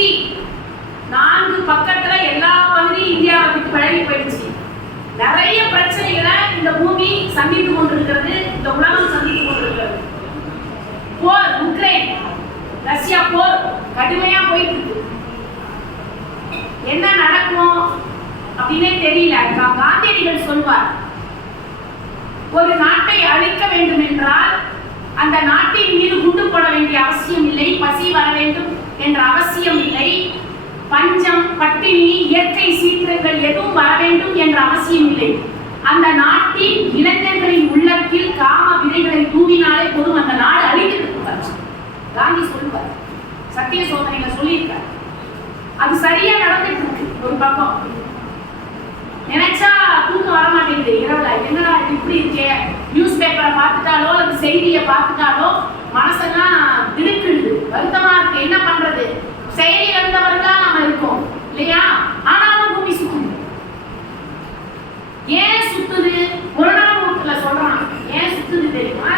சுத்தி 4 பக்கத்துல எல்லா பகுதியும் இந்தியாவை விட்டு பழகி போயிடுச்சு. நிறைய பிரச்சனைகளை இந்த பூமி சந்தித்துக் கொண்டிருக்கிறது, இந்த உலகம் சந்தித்துக் கொண்டிருக்கிறது. போர், உக்ரைன் ரஷ்யா போர் கடுமையா போயிட்டு இருக்கு. என்ன நடக்கும் அப்படின்னே தெரியல. காந்தியடிகள் சொல்வார், ஒரு நாட்டை அழிக்க வேண்டும் என்றால் அந்த நாட்டின் மீது குண்டு போட வேண்டிய அவசியம் இல்லை, பசி வர வேண்டும் என்ற அவசியம் இல்லை, பஞ்சம், பட்டினி, இயற்கை சீற்றங்கள் எதுவும் வர வேண்டும் என்ற அவசியம் இல்லை. அந்த நாட்டின் இளைஞர்களின் உள்ளத்தில் காம விதைகளை தூவினாலே போதும், அந்த நாடு அழிக்கிறது. காந்தி சொல்லுவார், சத்திய சோதனையில சொல்லியிருக்கார். அது சரியா நடந்துட்டு இருக்கு. ஒரு பக்கம் நினைச்சா தூக்கம் வர மாட்டேங்குது இரவுல. என்னடா இப்படி இருக்கே, நியூஸ் பேப்பரை பார்த்துட்டாலோ அல்லது செய்தியை பார்த்துட்டாலோ மனசெல்லாம் திடுக்கிடுது, வருத்தமா இருக்கு. என்ன பண்றது? செயலி வந்தவர்களா நம்ம இருக்கோம் இல்லையா? ஆனாலும் பூமி சுத்துது. ஏன் சுத்துது? புறநானூற்றுல சொல்றான். ஏன் சுத்துது தெரியுமா?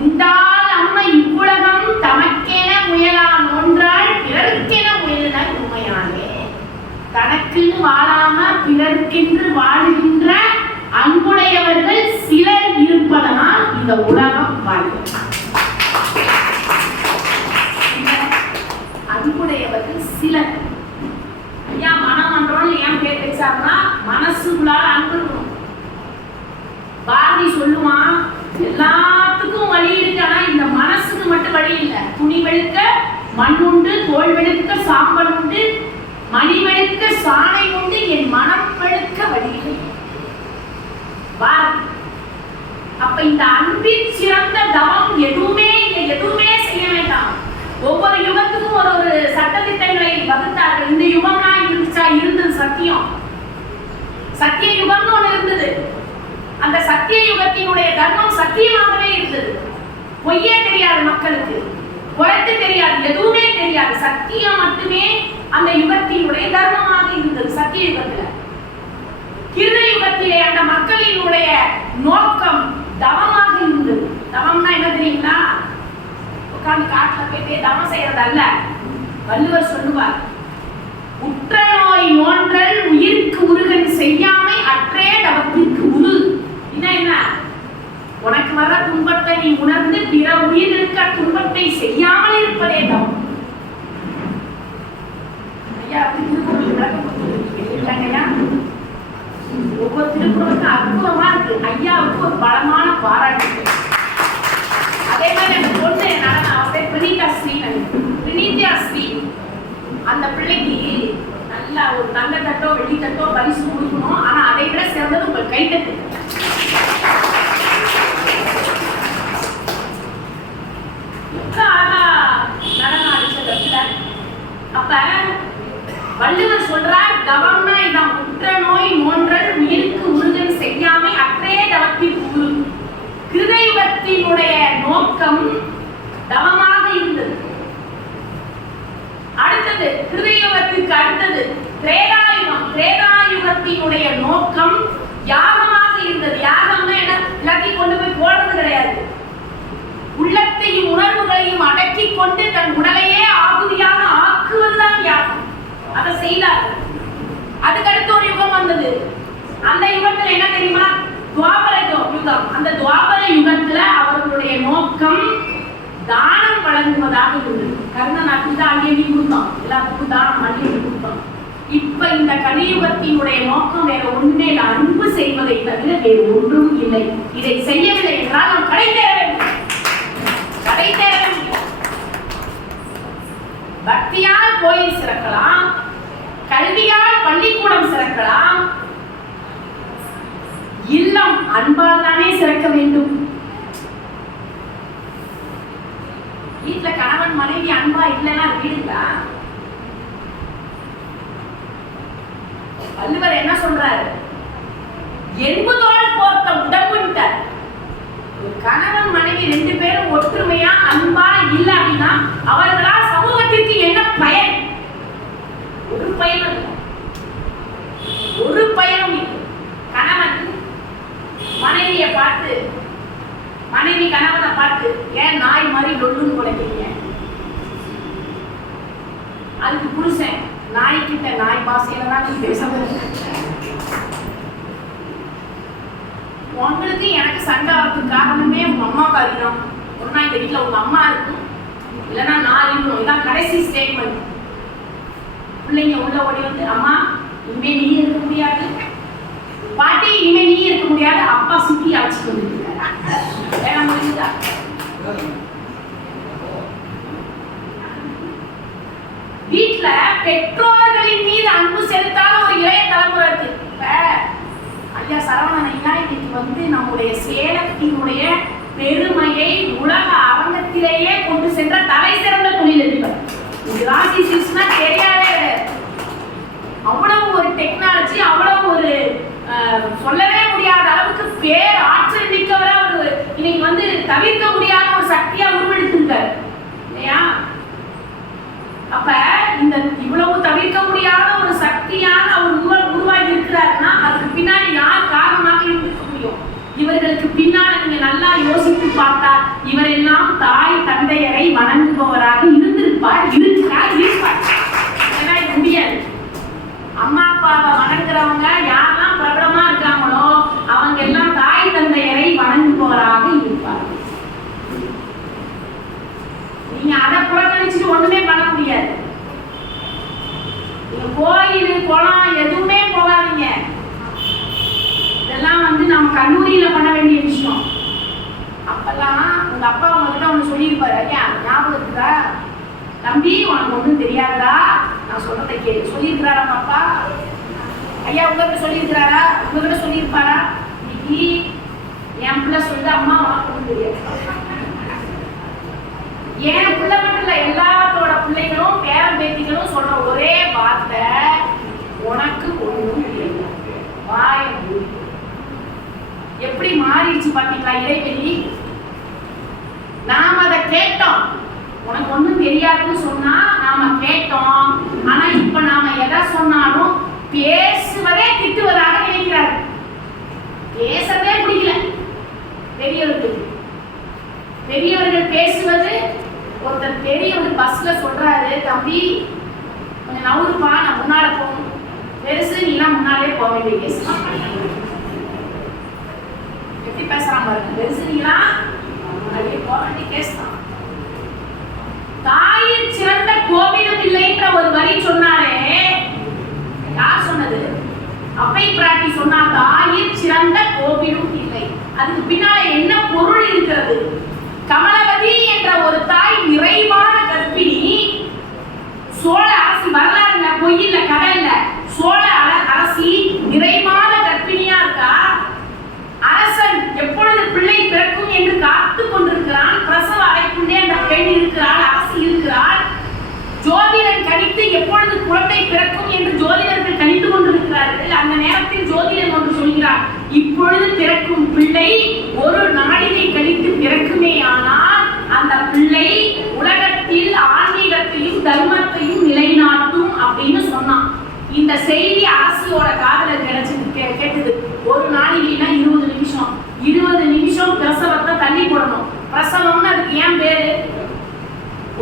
உண்டால் அம்மை இவ்வுலகம் தமக்கென முயலான் ஒன்றால் பிறர்க்கென முயலினர் உண்மையானே. தனக்குன்னு வாழாம பிறர்க்கென்று வாழுகின்ற அன்புடையவர்கள் சிலர் இருப்பதனால் இந்த உலகம் வாழ்கிறது. அன்புடையவர்கள் சிலர். ஐயா மனமன்றோம் ஏன் பேர் வச்சாருன்னா மனசுக்குள்ளார அன்பு இருக்கும். பாரதி சொல்லுவான், எல்லாத்துக்கும் வழி இருக்கு, ஆனா இந்த மனசுக்கு மட்டும் வழி இல்லை. துணி வெளுக்க மண் உண்டு, தோல் வெளுக்க சாம்பல் உண்டு, மணி வெளுக்க சாணை உண்டு, என் மனம் வெளுக்க வழி இல்லை. பாரதி. அப்ப இந்த அன்பின் சிறந்த தவம் எதுவுமே இல்லை, எதுவுமே செய்ய வேண்டாம். ஒவ்வொரு யுகத்துக்கும் ஒரு சட்டதிட்டங்களை வகுத்தார்கள். இந்த யுகம்லாம் இருந்தது சத்தியம், சத்திய யுகம்னு ஒண்ணு இருந்தது. அந்த சத்திய யுகத்தினுடைய தர்மம் சத்தியமாகவே இருந்தது. பொய்யே தெரியாது மக்களுக்கு, குறைத்து தெரியாது, எதுவுமே தெரியாது. சத்தியம் மட்டுமே அந்த யுகத்தினுடைய தர்மமாக இருந்தது. சத்திய யுகத்துல கிருத யுகத்திலே அந்த மக்களினுடைய நோக்கம் தவமாக இருந்தது. தவம்னா என்ன தெரியுங்களா? உட்கார்ந்து காட்டுல போயிட்டு தவம் செய்யறது அல்ல. வள்ளுவர் சொல்லுவார், உற்ற நோய் நோன்றல் உயிருக்கு உருகன் செய்யாமை அற்றே தவத்திற்கு உரு. என்ன? உனக்கு வர துன்பத்தை நீ உணர்ந்து பிற உயிர்களுக்கு துன்பத்தை செய்யாமல் இருப்பதே தவம். ஐயா திருக்குறள் விளக்கம் கொடுத்துருக்கீங்க. ஒவ்வொரு திருக்குறளுக்கும் அற்புதமா இருக்கு. ஐயாவுக்கு ஒரு பலமான பாராட்டு. அதே மாதிரி அந்த பொண்ணு பிரணீதா ஸ்ரீ, அந்த பிள்ளைக்கு நல்லா ஒரு தங்க தட்டோ வெள்ளி தட்டோ பரிசு கொடுக்கணும். ஆனா அதை விட சிறந்தது உங்கள் கைத்தட்டு. நடனம் அடிச்சதுல அப்ப வள்ளுவர் சொல்றார், தவம்னா இதான். உற்ற நோய் நோன்றல் உயிருக்கு உருகன் செய்யாமை அற்றே தவத்திற்கு உரு. கிருதயுகத்தினுடைய நோக்கம் தவமாக இருந்தது. அடுத்தது கிருதயுகத்துக்கு அடுத்தது திரேதாயுகம். திரேதாயுகத்தினுடைய நோக்கம் யாகமாக இருந்தது. யாகம்னா என்ன? எல்லாத்தையும் கொண்டு போய் போடுறது கிடையாது. உள்ளத்தையும் உணர்வுகளையும் அடக்கி கொண்டு தன் உடலையே ஆகுதியாக ஆக்குவதுதான் யாகம். அதை செய்தார்கள். அதுக்கடுத்து ஒரு யுகம் வந்தது. அந்த யுகத்துல என்ன தெரியுமா? துவாபர யுகம். அந்த துவாபர யுகத்துல அவர்களுடைய நோக்கம் தானம் வழங்குவதாக இருந்தது. கர்ணன் அப்படிதான் அள்ளி கொடுத்தான், எல்லாத்துக்கும் தானம் அள்ளி கொடுத்தான். இப்ப இந்த கலியுகத்தினுடைய நோக்கம் வேற ஒன்றுமே இல்லை, அன்பு செய்வதை தவிர வேறு ஒன்றும் இல்லை. இதை செய்யவில்லை என்றால் நாம் கடை தேர வேண்டும். பக்தியால் கோயில் சிறக்கலாம், கல்வியால் பள்ளிக்கூடம் சிறக்கலாம், இல்லம் அன்பால் தானே சிறக்க வேண்டும். வீட்டுல கணவன் மனைவி அன்பா இல்லைன்னா வீடுங்களா? வள்ளுவர் என்ன சொல்றாரு? என்பதோடு போர்த்த உடம்புட்ட கணவன் மனைவி 2 பேரும் ஒற்றுமையா அன்பா இல்ல அப்படின்னா அவர்களால் சமூகத்திற்கு என்ன பயன்? ஒரு பயனும் இல்லை. ஒரு பயனும் இல்லை. கணவன் மனைவியை பார்த்து, மனைவி கணவனை பார்த்து, ஏன் நாய் மாதிரி லொல்லுன்னு குலைக்கிறீங்க? அதுக்கு புருஷன் நாய்கிட்ட நாய் பாசையில தான் நீ பேசணும். உங்களுக்கு எனக்கு சண்டை வரதுக்கு காரணமே உங்க அம்மாக்காரி தான். ஒன்னா இந்த வீட்டுல உங்க அம்மா இருக்கும், இல்லைன்னா நான் இருக்கணும். இதான் கடைசி ஸ்டேட்மெண்ட். பிள்ளைங்க உள்ள ஓடி வந்து, அம்மா இனிமே நீ இருக்க முடியாது, பாட்டி இனிமே நீ இருக்க முடியாது, அப்பா சுத்தி அழைச்சிட்டு வந்துருக்காரு. முடியுதா? வீட்டுல பெற்றோர்களின் மீது அன்பு செலுத்தாத ஒரு இளைய தலைமுறை இருக்கு. ஐயா சரவணன் ஐயா இன்னைக்கு வந்து நம்முடைய சேலத்தினுடைய பெருமையை உலக அரங்கத்திலேயே கொண்டு சென்ற தலை சிறந்த தொழிலதிபர். ராசி சிஸ்னா தெரியாதே, அவ்வளவு ஒரு டெக்னாலஜி, அவ்வளவு ஒரு சொல்லவே முடியாத அளவுக்கு பேர் ஆற்றல் மிக்கவரை ஒரு இன்னைக்கு வந்து தவிர்க்க முடியாத ஒரு சக்தியா உருவெடுத்திருக்காரு இல்லையா? அப்ப இந்த இவ்வளவு தவிர்க்க முடியாத ஒரு சக்தியான அவர் உருவாகி இருக்கிறாருன்னா அதுக்கு பின்னாடி யார் காரணமாக இருக்க முடியும்? இவர்களுக்கு பின்னால் நீங்க நல்லா யோசித்து பார்த்தா இவரெல்லாம் தாய் தந்தையரை வணங்குபவராக இருந்திருப்பார், இருக்கிறார், இருப்பார். ஏன்னா இது முடியாது. அம்மா அப்பாவை வணங்குறவங்க யாரெல்லாம் பிரபலமா இருக்காங்களோ அவங்க எல்லாம் தாய் தந்தையரை வணங்குபவராக இருப்பார். நீங்க அதை புறக்கணிச்சுட்டு ஒண்ணுமே பண்ண முடியாது. நீங்க கோயில் குளம் எதுவுமே போகாதீங்க. இதெல்லாம் வந்து நம்ம கல்லூரியில பண்ண வேண்டிய விஷயம். அப்பெல்லாம் உங்க அப்பா உங்ககிட்ட ஒண்ணு சொல்லியிருப்பாரு, ஐயா ஞாபகம் இருக்குதா தம்பி, உனக்கு ஒன்றும் தெரியாதா, நான் சொல்றதை கேள்வி சொல்லியிருக்கிறாரா உங்க அப்பா? ஐயா உங்ககிட்ட சொல்லியிருக்கிறாரா? உங்ககிட்ட சொல்லியிருப்பாரா? இன்னைக்கு என் பிள்ளை சொல்லுது, அம்மா உனக்கு ஒன்றும் தெரியாது. என் பிள்ளை மட்டும் இல்ல, எல்லாத்தோட பிள்ளைகளும் பேரன் பேத்திகளும் சொல்ற ஒரே வார்த்தை, உனக்கு ஒன்றும் தெரியாது. எப்படி மாறிடுச்சு பாத்தீங்களா இடைவெளி? நாம அதை கேட்டோம், உனக்கு ஒன்றும் தெரியாதுன்னு சொன்னா நாம கேட்டோம். ஆனா இப்ப நாம எதை சொன்னாலும் பேசுவதே திட்டுவதாக நினைக்கிறார். பேசவே பிடிக்கல பெரியவர்கள். பெரியவர்கள் பேசுவது, ஒருத்தர் பெரியவர் பஸ்ல சொல்றாரு, தம்பி கொஞ்சம் நவுருப்பா, நான் முன்னால போகணும். பெருசு நீலாம் முன்னாலே போக வேண்டிய கேஸ். எப்படி பேசுறான் பாருங்க, பெருசு நீலாம் முன்னாடியே போக வேண்டிய கேஸ் தான். தாயில் சிறந்த கோவிலும் இல்லைன்ற ஒரு வரி சொன்னாரே, யார் சொன்னது? அப்பை பிராட்டி சொன்னா, தாயில் சிறந்த கோவிலும் இல்லை. அதுக்கு பின்னால என்ன பொருள் இருக்கிறது? கமலவதி என்ற ஒரு தாய் நிறைவான கர்ப்பிணி, சோழ அரசி, வரலாறுங்க பொய்யில்ல கதை இல்ல, சோழ அரசி நிறைவான கர்ப்பிணியா இருக்கா. அரசன் எப்பொழுது பிள்ளை பிறக்கும் என்று காத்து கொண்டிருக்கிறான். பிரசவ அறைக்குள்ளே அந்த பெண் இருக்கிறாள், அரசி இருக்கிறாள். ஜோதிடன் கணித்து எப்பொழுது குழந்தை பிறக்கும் என்று ஜோதிடர்கள் கணித்துக் கொண்டிருக்கிறார்கள். அந்த நேரத்தில் ஜோதிடன் ஒன்று சொல்கிறார், இப்பொழுது பிறக்கும் பிள்ளை ஒரு நாளிகை கழித்து பிறக்குமே, ஆனால் அந்த பிள்ளை உலகத்தில் ஆன்மீகத்தையும் தர்மத்தையும் நிலைநாட்டும் அப்படின்னு சொன்னான். இந்த செய்தி அரசியோட காதல கேட்டது. ஒரு நாளிகைனா 20 நிமிஷம். 20 நிமிஷம் பிரசவத்தை தள்ளி போடணும். பிரசவம்னு அதுக்கு ஏன் பேரு?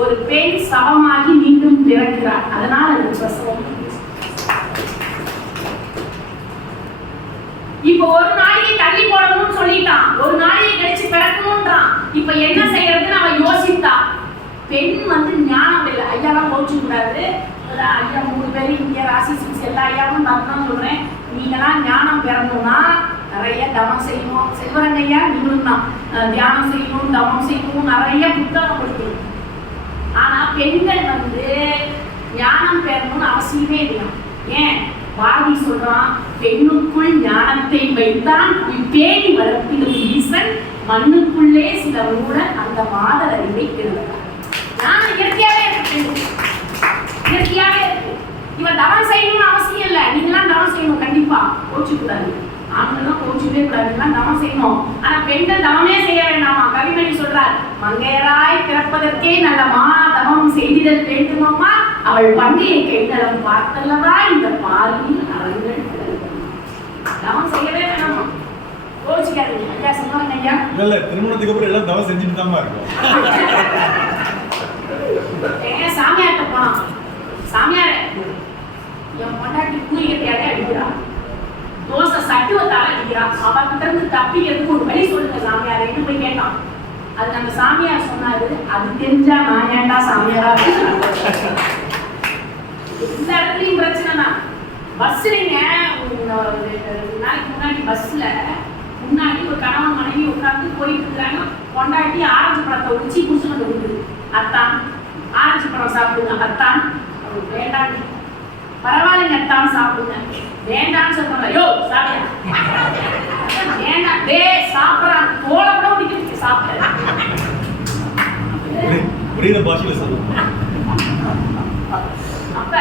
ஒரு பெண் சவமாகி மீண்டும் பிறக்கிறார், அதனால அது பிரசவம். இப்ப ஒரு நாளைக்கு தள்ளி போடணும்னு சொல்லிட்டான், ஒரு நாளைக்கு கழிச்சு பிறக்கணும்ன்றான். இப்ப என்ன செய்யறதுன்னு அவன் யோசித்தா. பெண் வந்து ஞானம் இல்லை. ஐயாலாம் கோச்சு கூடாது. ஐயா 3 பேர் இங்க ராசி சிக்ஸ் எல்லா ஐயாவும் நான் சொல்றேன், நீங்களாம் ஞானம் பெறணும்னா நிறைய தவம் செய்யணும். செல்வரங்க ஐயா நீங்களும் தான் தியானம் செய்யணும், தவம் செய்யணும், நிறைய புத்தகம் படிக்கணும். ஆனா பெண்கள் வந்து ஞானம் பெறணும்னு அவசியமே இல்லை. ஏன்? பாரதி சொல்றான், பெண்ணுக்குள் ஞானத்தை வைத்தான் பேணி வளர்ப்பிடும் ஈசன், மண்ணுக்குள்ளே சில மூட அந்த மாதர் அறிவை பெறுவார். ஞானம் இயற்கையாவே இருக்கு, இயற்கையாவே இருக்கு. இவன் தவம் செய்யணும்னு அவசியம் இல்லை. நீங்களாம் தவம் செய்யணும், கண்டிப்பா கோச்சு கூடாது. ஆண்கள்லாம் கோச்சுவே கூடாது, தவம் செய்யணும். ஆனா பெண்கள் தவமே செய்ய வேண்டாமா? கவிமணி சொல்றார், மங்கையராய் பிறப்பதற்கே நல்ல மாதவம் செய்திடல் வேண்டுமாமா, அவள் பண்டைய கைதளம் பார்த்தல்லவா இந்த பாலில் அரங்கள். தவம் செய்யவே வேணாமா? கோச்சுக்காதீங்க. ஐயா சொல்லுவாங்க ஐயா, இல்ல திருமணத்துக்கு அப்புறம் எல்லாம் தவம் செஞ்சுட்டு தான் இருக்கும். சாமியார்ட்ட போனான். சாமியாரே என் பொண்டாட்டி பூரி கட்டையாலே அடிக்கிறா, தோசை சட்டுவத்தால அடிக்கிறா, அவகிட்ட இருந்து தப்பிக்கிறதுக்கு ஒரு வழி சொல்லுங்க சாமியாரேன்னு போய் கேட்டான். அது நம்ம சாமியார் சொன்னாரு, அது தெரிஞ்சா நான் ஏன்டா சாமியாரா இந்த இடத்துலயும் பிரச்சனை தான். பஸ்லங்க நாளைக்கு முன்னாடி பஸ்ல முன்னாடி ஒரு கணவன் மனைவி உட்கார்ந்து போயிட்டு இருக்காங்க. பொண்டாட்டி ஆரஞ்சு பழத்தை உச்சி குடிச்சுட்டு கொடுக்குது. அத்தான் ஆரஞ்சு பழம் சாப்பிடுங்க, அத்தான் வேண்டாம், பரவாயில்லைங்க அத்தான் சாப்பிடுங்க, வேண்டாம்னு சொல்றாங்க. யோ சாப்பியா வேண்டாம், டே சாப்பிடறான், தோலை கூட குடிக்க சாப்பிட புரியுற பாஷையில சொல்லுங்க. அப்ப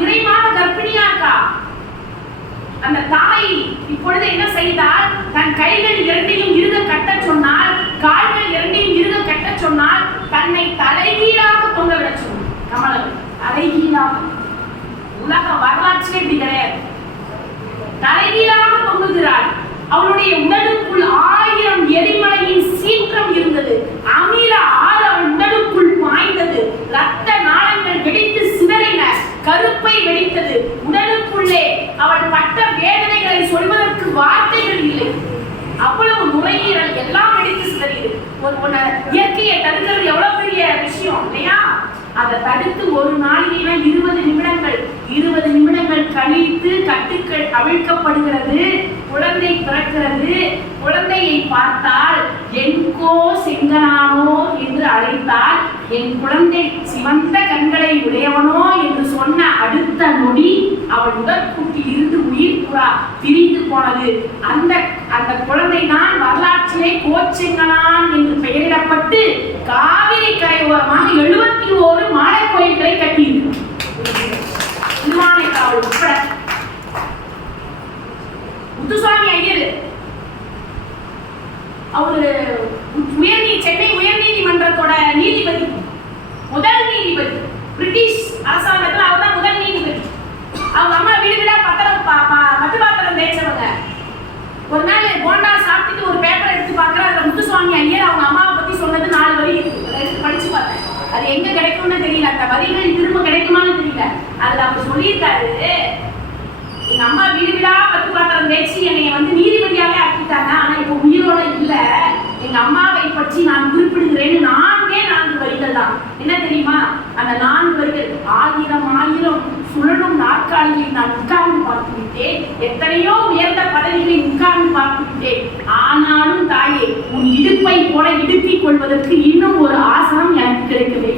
நிறைவான கர்ப்பிணியா இருக்கா அந்த தாய். இப்பொழுது என்ன செய்தால், தன் கைகள் இரண்டையும் இருக கட்ட சொன்னால், கால்கள் இரண்டையும் இருக கட்ட சொன்னால், தன்னை தலைகீழாக தொங்க விட சொன்னார். கமலம் தலைகீழாக, உலக வரலாற்றிலே இப்படி கிடையாது. தலைகீழாக தொங்குகிறாள். அவளுடைய உடலுக்குள் 1000 எரிமலையின் சீற்றம் இருந்தது. அமில ஆறு அவள் உடலுக்குள் பாய்ந்தது. ரத்த நாளங்கள் வெடித்து சிதறின, கருப்பை வெடித்தது. உடலுக்குள்ளே அவள் பட்ட வேதனைகளை சொல்வதற்கு வார்த்தைகள் இல்லை. அவ்வளவு நுரையீரல் எல்லாம் வெடித்து சிதறியது. ஒரு இயற்கையை தடுக்கிறது எவ்வளவு பெரிய விஷயம் இல்லையா? அதை தடுத்து ஒரு நாளிலே 20 நிமிடங்கள் கழித்து கட்டுக்கள் அவிழ்க்கப்படுகிறது. குழந்தை பிறக்கிறது. குழந்தையை பார்த்தால் என்கோ செங்கனானோ என்று அழைத்தால், என் குழந்தை சிவந்த கண்களை உடையவனோ என்று சொன்ன அடுத்த நொடி அவள் உடற்கூட்டில் இருந்து உயிர் புறா பிரிந்து போனது. அந்த குழந்தை தான் வரலாற்றிலே கோச்செங்கனான் என்று பெயரிடப்பட்டு காவிரி கரையோரமாக 71 மாட கோயில்களை கட்டியிருக்கிறார். திருவானைக்காவல் உட்பட. முத்துசாமி ஐயர் அவரு சென்னை உயர்நீதிமன்றத்தோட நீதிபதி, முதல் நீதிபதி. பிரிட்டிஷ் அரசாங்கத்தில் அவர் தான் முதல் நீதிபதி. அவங்க அம்மா வீடு வீடா மத்து பாத்திரம் தேய்ச்சவங்க. ஒரு நாள் போண்டா சாப்பிட்டுட்டு ஒரு பேப்பர் எடுத்து பார்க்குற, அதுல முத்துசுவாமி ஐயர் அவங்க அம்மாவை பத்தி சொன்னது 4 வரி எடுத்து படிச்சு பார்த்தேன். அது எங்க கிடைக்கும்னு தெரியல, அந்த வரிகள் திரும்ப கிடைக்குமான்னு தெரியல. அதுல அவர் சொல்லியிருக்காரு, எங்க அம்மா வீடு வீடா பத்து பாத்திரம் தேய்ச்சி என்னை நீதிபதியாவே ஆக்கிட்டாங்க. ஆனா இப்ப உயிரோட இல்ல. எங்க அம்மாவை பற்றி நான் குறிப்பிடுகிறேன்னு 4 வரிகள் தான். என்ன தெரியுமா? அந்த 4 வரிகள், 1000 சுழலும் நாற்காலியை நான் உட்கார்ந்து பார்த்து விட்டேன், எத்தனையோ உயர்ந்த பதவிகளை உட்கார்ந்து பார்த்து விட்டேன். ஆனாலும் தாயே, உன் இடுப்பை போல இடுப்பிக் கொள்வதற்கு இன்னும் ஒரு ஆசனம் எனக்கு கிடைக்கவே.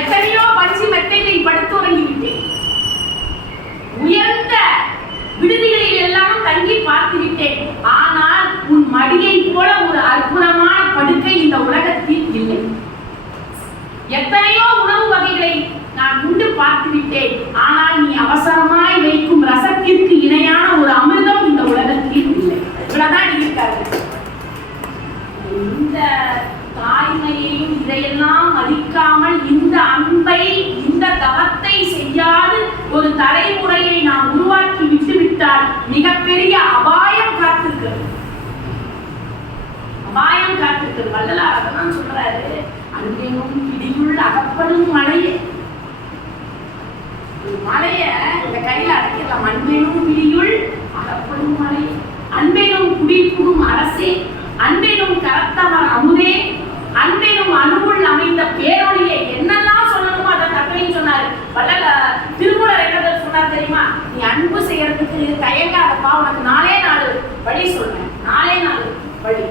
எத்தனையோ பஞ்சு மெத்தைகளில் படுத்துறங்கி விட்டேன், உயர்ந்த விடுதிகளில் எல்லாம் தங்கி பார்த்து விட்டேன். ஆனால் உன் மடியை போல ஒரு அற்புதமான படுக்கை இந்த உலகத்தில் இல்லை. எத்தனையோ உணவு வகைகளை நான் உண்டு பார்த்து விட்டேன். ஆனால் நீ அவசரமாய் வைக்கும் ரசத்திற்கு இணையான ஒரு அமிர்தம் இந்த உலகத்தில் இல்லை. இவ்வளவுதான் இருக்காரு. இந்த தாய்மையையும் இதையெல்லாம் மதிக்காமல் இந்த அன்பை, இந்த தவத்தை செய்யாது ஒரு தலைமுறையை நாம் உருவாக்கி விட்டுவிட்டால் மிகப்பெரிய அபாயம் காத்திருக்கிறது. அபாயம் காத்திருக்கிறது. வள்ளலார் அதான் சொல்றாரு, அன்பெனும் பிடியுள் அகப்படும் மலையே. மலைய இந்த கையில அடைக்கலாம். அன்பெனும் பிடியுள் அகப்படும் மலை, அன்பெனும் குடிப்புடும் அரசே, அன்பெனும் கரத்தவர் அமுதே, அன்பெனும் அணுவுள் அமைந்த பேரொழியை. என்னெல்லாம் சொல்லணுமோ அதை தக்கவையும் சொன்னாரு. திருமூலர் என்ன சொன்னார் தெரியுமா? நீ அன்பு செய்யறதுக்கு தயங்காதப்பா, உனக்கு 4 வழி சொல்றேன். 4 வழி.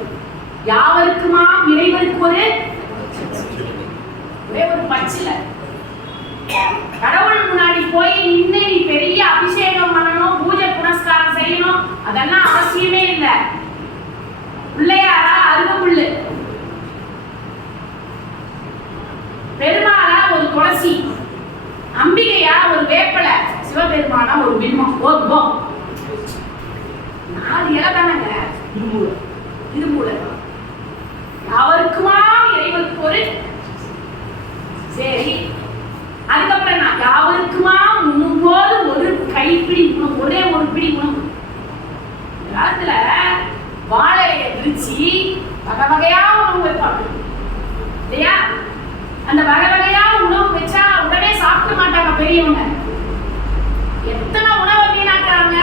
யாவருக்குமா இறைவருக்கு ஒரே ஒரு பச்சில கடவுள் முன்னாடி போய் நின்று நீ பெரிய அபிஷேகம் பண்ணணும், பூஜை புனஸ்காரம் செய்யணும், அதெல்லாம் அவசியமே இல்லை. பிள்ளையாரா அருகம்புல்லு, பெருமாளா ஒரு துளசி, அம்பிகையா ஒரு வேப்பலை, சிவபெருமானா ஒரு பில்மம். 4 இலை தானங்க திருமூலர். அவருக்குமா இறைவருக்கு ஒரு சரி. அதுக்கப்புறம் நான் யாவருக்குமா முன்னும்போது ஒரு கைப்பிடி உணவு, ஒரே ஒரு பிடி உணவு. காலத்துல வாழையை விரிச்சு வகை வகையா உணவு வைப்பாங்க இல்லையா? அந்த வகை வகையா உணவு வச்சா உடனே சாப்பிட மாட்டாங்க பெரியவங்க. எத்தனை உணவை வீணாக்குறாங்க,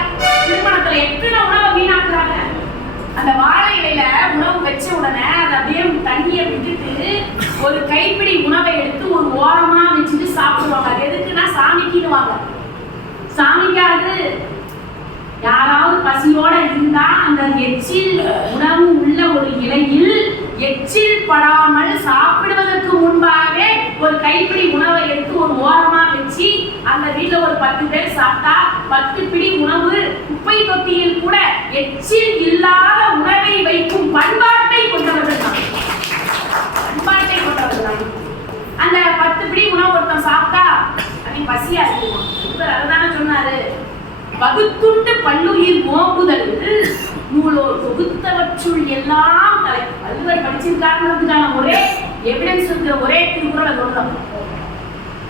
திருமணத்துல எத்தனை உணவை வீணாக்குறாங்க. அந்த வாழை இலையில உணவு வச்ச உடனே அதை அப்படியே தண்ணியை விட்டுட்டு ஒரு கைப்பிடி உணவை எடுத்து ஒரு ஓரமா வச்சுட்டு சாப்பிடுவாங்க. அது எதுக்குன்னா சாமிக்குவாங்க. சாமிக்காது யாராவது பசியோட இருந்தா அந்த எச்சில் உணவு உள்ள ஒரு இலையில் எச்சில் படாமல் சாப்பிடுவதற்கு முன்பாகவே ஒரு கைப்பிடி உணவை எடுத்து ஒரு ஓரமா வச்சு அந்த வீட்டுல ஒரு 10 பேர் சாப்பிட்டா 10 பிடி உணவு குப்பை தொட்டியில் கூட எச்சில் இல்லாத உணவை வைக்கும் பண்பாட்டை கொண்டவர்கள் தான். பண்பாட்டை கொண்டவர்கள் தான். அந்த 10 பிடி உணவு ஒருத்தன் சாப்பிட்டா அது பசியா இருக்குமா? இவர் அதுதானே சொன்னாரு, பகுத்துண்டு பல்லுயிர் மோங்குதல் நூலோர் தொகுத்தவற்றுள் எல்லாம் தலை. வள்ளுவர் படிச்சிருக்காருன்றதுக்கான ஒரே எவிடன்ஸ் இருக்கிற ஒரே திருக்குறளை சொல்றோம்.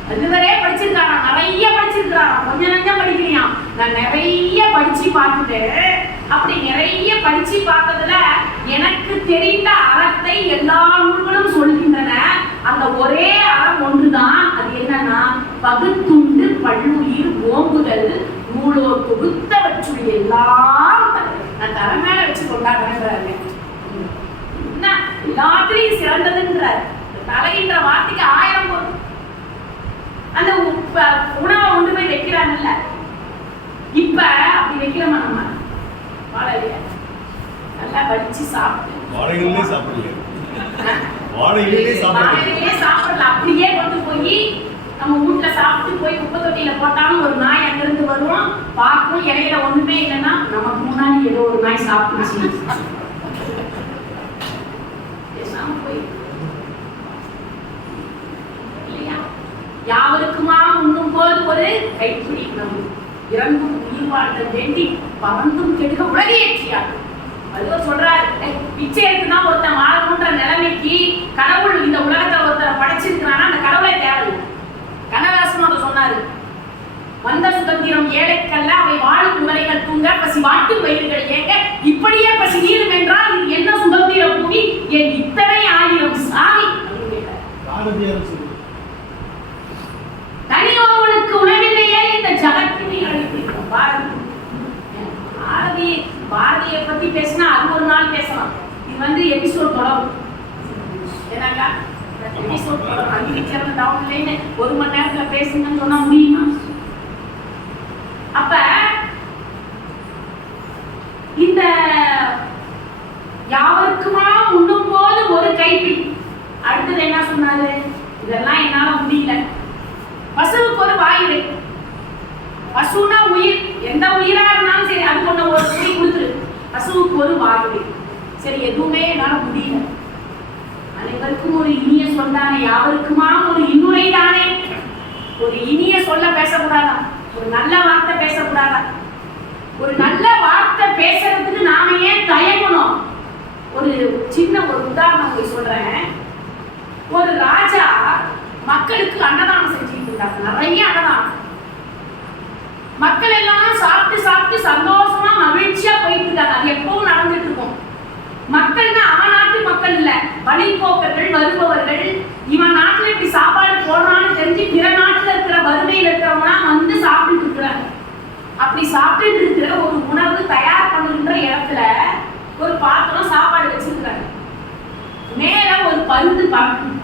வள்ளுவரே படிச்சிருக்காரா, நிறைய படிச்சிருக்காரா, கொஞ்சம் நஞ்சம் படிக்கிறியாம். நான் நிறைய படிச்சு பார்த்துட்டேன். அப்படி நிறைய படிச்சு பார்த்ததுல எனக்கு தெரிந்த அறத்தை எல்லா நூல்களும் சொல்கின்றன. அந்த ஒரே அறம் ஒன்றுதான். அது என்னன்னா, பகுத்துண்டு பல்லுயிர் ஓம்புதல் நூலோர் தொகுத்தவற்றுள் எல்லாம் தலை. நான் தலை மேல வச்சு கொண்டாடுறேன். என்ன எல்லாத்திலையும் சிறந்ததுன்ற தலைன்ற வார்த்தைக்கு 1000 பொருள். அந்த உணவை கொண்டு போய் வைக்கிறாங்கல்ல, இப்ப அப்படி வைக்கிறோமா? நம்ம வாழையில நல்லா வடிச்சு சாப்பிட்டு வாழையிலே சாப்பிடல, அப்படியே கொண்டு போய் நம்ம வீட்டுல சாப்பிட்டு போய் குப்பை தொட்டியில போட்டாலும் ஒரு நாய் அங்கிருந்து வரும், பார்க்கும். இடையில ஒண்ணுமே இல்லைன்னா நமக்கு முன்னாடி ஏதோ ஒரு நாய் சாப்பிடுச்சு. யாவருக்குமா உண்ணும் போது ஒரு கைப்பிடி உணவு, இறந்தும் உயிர் வாழ்ந்த வேண்டி பறந்தும் கெடுக்க உலகை ஏற்றியார். அதுவும் சொல்றாரு, பிச்சை எடுத்துதான் ஒருத்தன் வாழணுன்ற நிலைமைக்கு கடவுள் இந்த உலகத்தை ஒருத்தரை படைச்சிருக்கிறான்னா அந்த கடவுளை தேவையில்லை. கண்ணதாசனோட சொன்னாரு, வந்த சுதந்திரம் ஏழைக்கல்ல, அவை வாழும் உரைகள் தூங்க, பசி வாட்டு வயிறுகள் ஏங்க, இப்படியே பசி நீரும் என்றால் இது என்ன சுதந்திர பூமி, என் இத்தனை 1000 சாமி. தனியொருவனுக்கு உணவில்லையே இந்த ஜகத்தினை அழித்திருக்கிறோம். பாரதியை பத்தி பேசினா அது ஒரு நாள் பேசலாம். இது எபிசோட் தொடரும். ஏன்னாக்கா எபிசோட் தொடரும். அங்கிருந்து டவுன்லைன்னு 1 மணி நேரத்துல பேசுங்கன்னு சொன்னா முடியுமா? அப்ப இந்த யாவருக்குமா உண்ணும் போது ஒரு கைப்பிடி. அடுத்தது என்ன சொன்னாரு, இதெல்லாம் என்னால முடியல. பசுவுக்கு ஒரு வாயுவை. பசுனா உயிர், எந்த உயிரா இருந்தாலும் சரி அது கொண்ட ஒரு துணி கொடுத்துரு. பசுவுக்கு ஒரு வாயுவை. சரி, எதுவுமே என்னால முடியல. அனைவருக்கும் ஒரு இனிய சொல்லானே, யாவருக்குமா ஒரு இன்னுரை தானே. ஒரு இனிய சொல்ல பேசக்கூடாதா? ஒரு நல்ல வார்த்தை பேசக்கூடாதா? ஒரு நல்ல வார்த்தை பேசுறதுக்கு நாம ஏன் தயங்கணும்? ஒரு சின்ன ஒரு உதாரணம் சொல்றேன். ஒரு ராஜா மக்களுக்கு அன்னதானம் செஞ்சுட்டு இருந்தாங்க. நிறைய அன்னதானம். மக்கள் எல்லாம் சாப்பிட்டு சாப்பிட்டு சந்தோஷமா மகிழ்ச்சியா போயிட்டு இருக்காங்க. அது எப்பவும் நடந்துட்டு இருக்கும். மக்கள்னா அவன் நாட்டு மக்கள் இல்ல, வழிபோக்கர்கள், வருபவர்கள். இவன் நாட்டுல இப்படி சாப்பாடு போடுறான்னு தெரிஞ்சு பிற நாட்டுல இருக்கிற வறுமையில் இருக்கிறவங்க சாப்பிட்டு இருக்கிறாங்க. அப்படி சாப்பிட்டு இருக்கிற ஒரு உணவு தயார் பண்ணுகின்ற இடத்துல ஒரு பாத்திரம் சாப்பாடு வச்சிருக்காங்க. மேல ஒரு பருந்து பறக்கும்.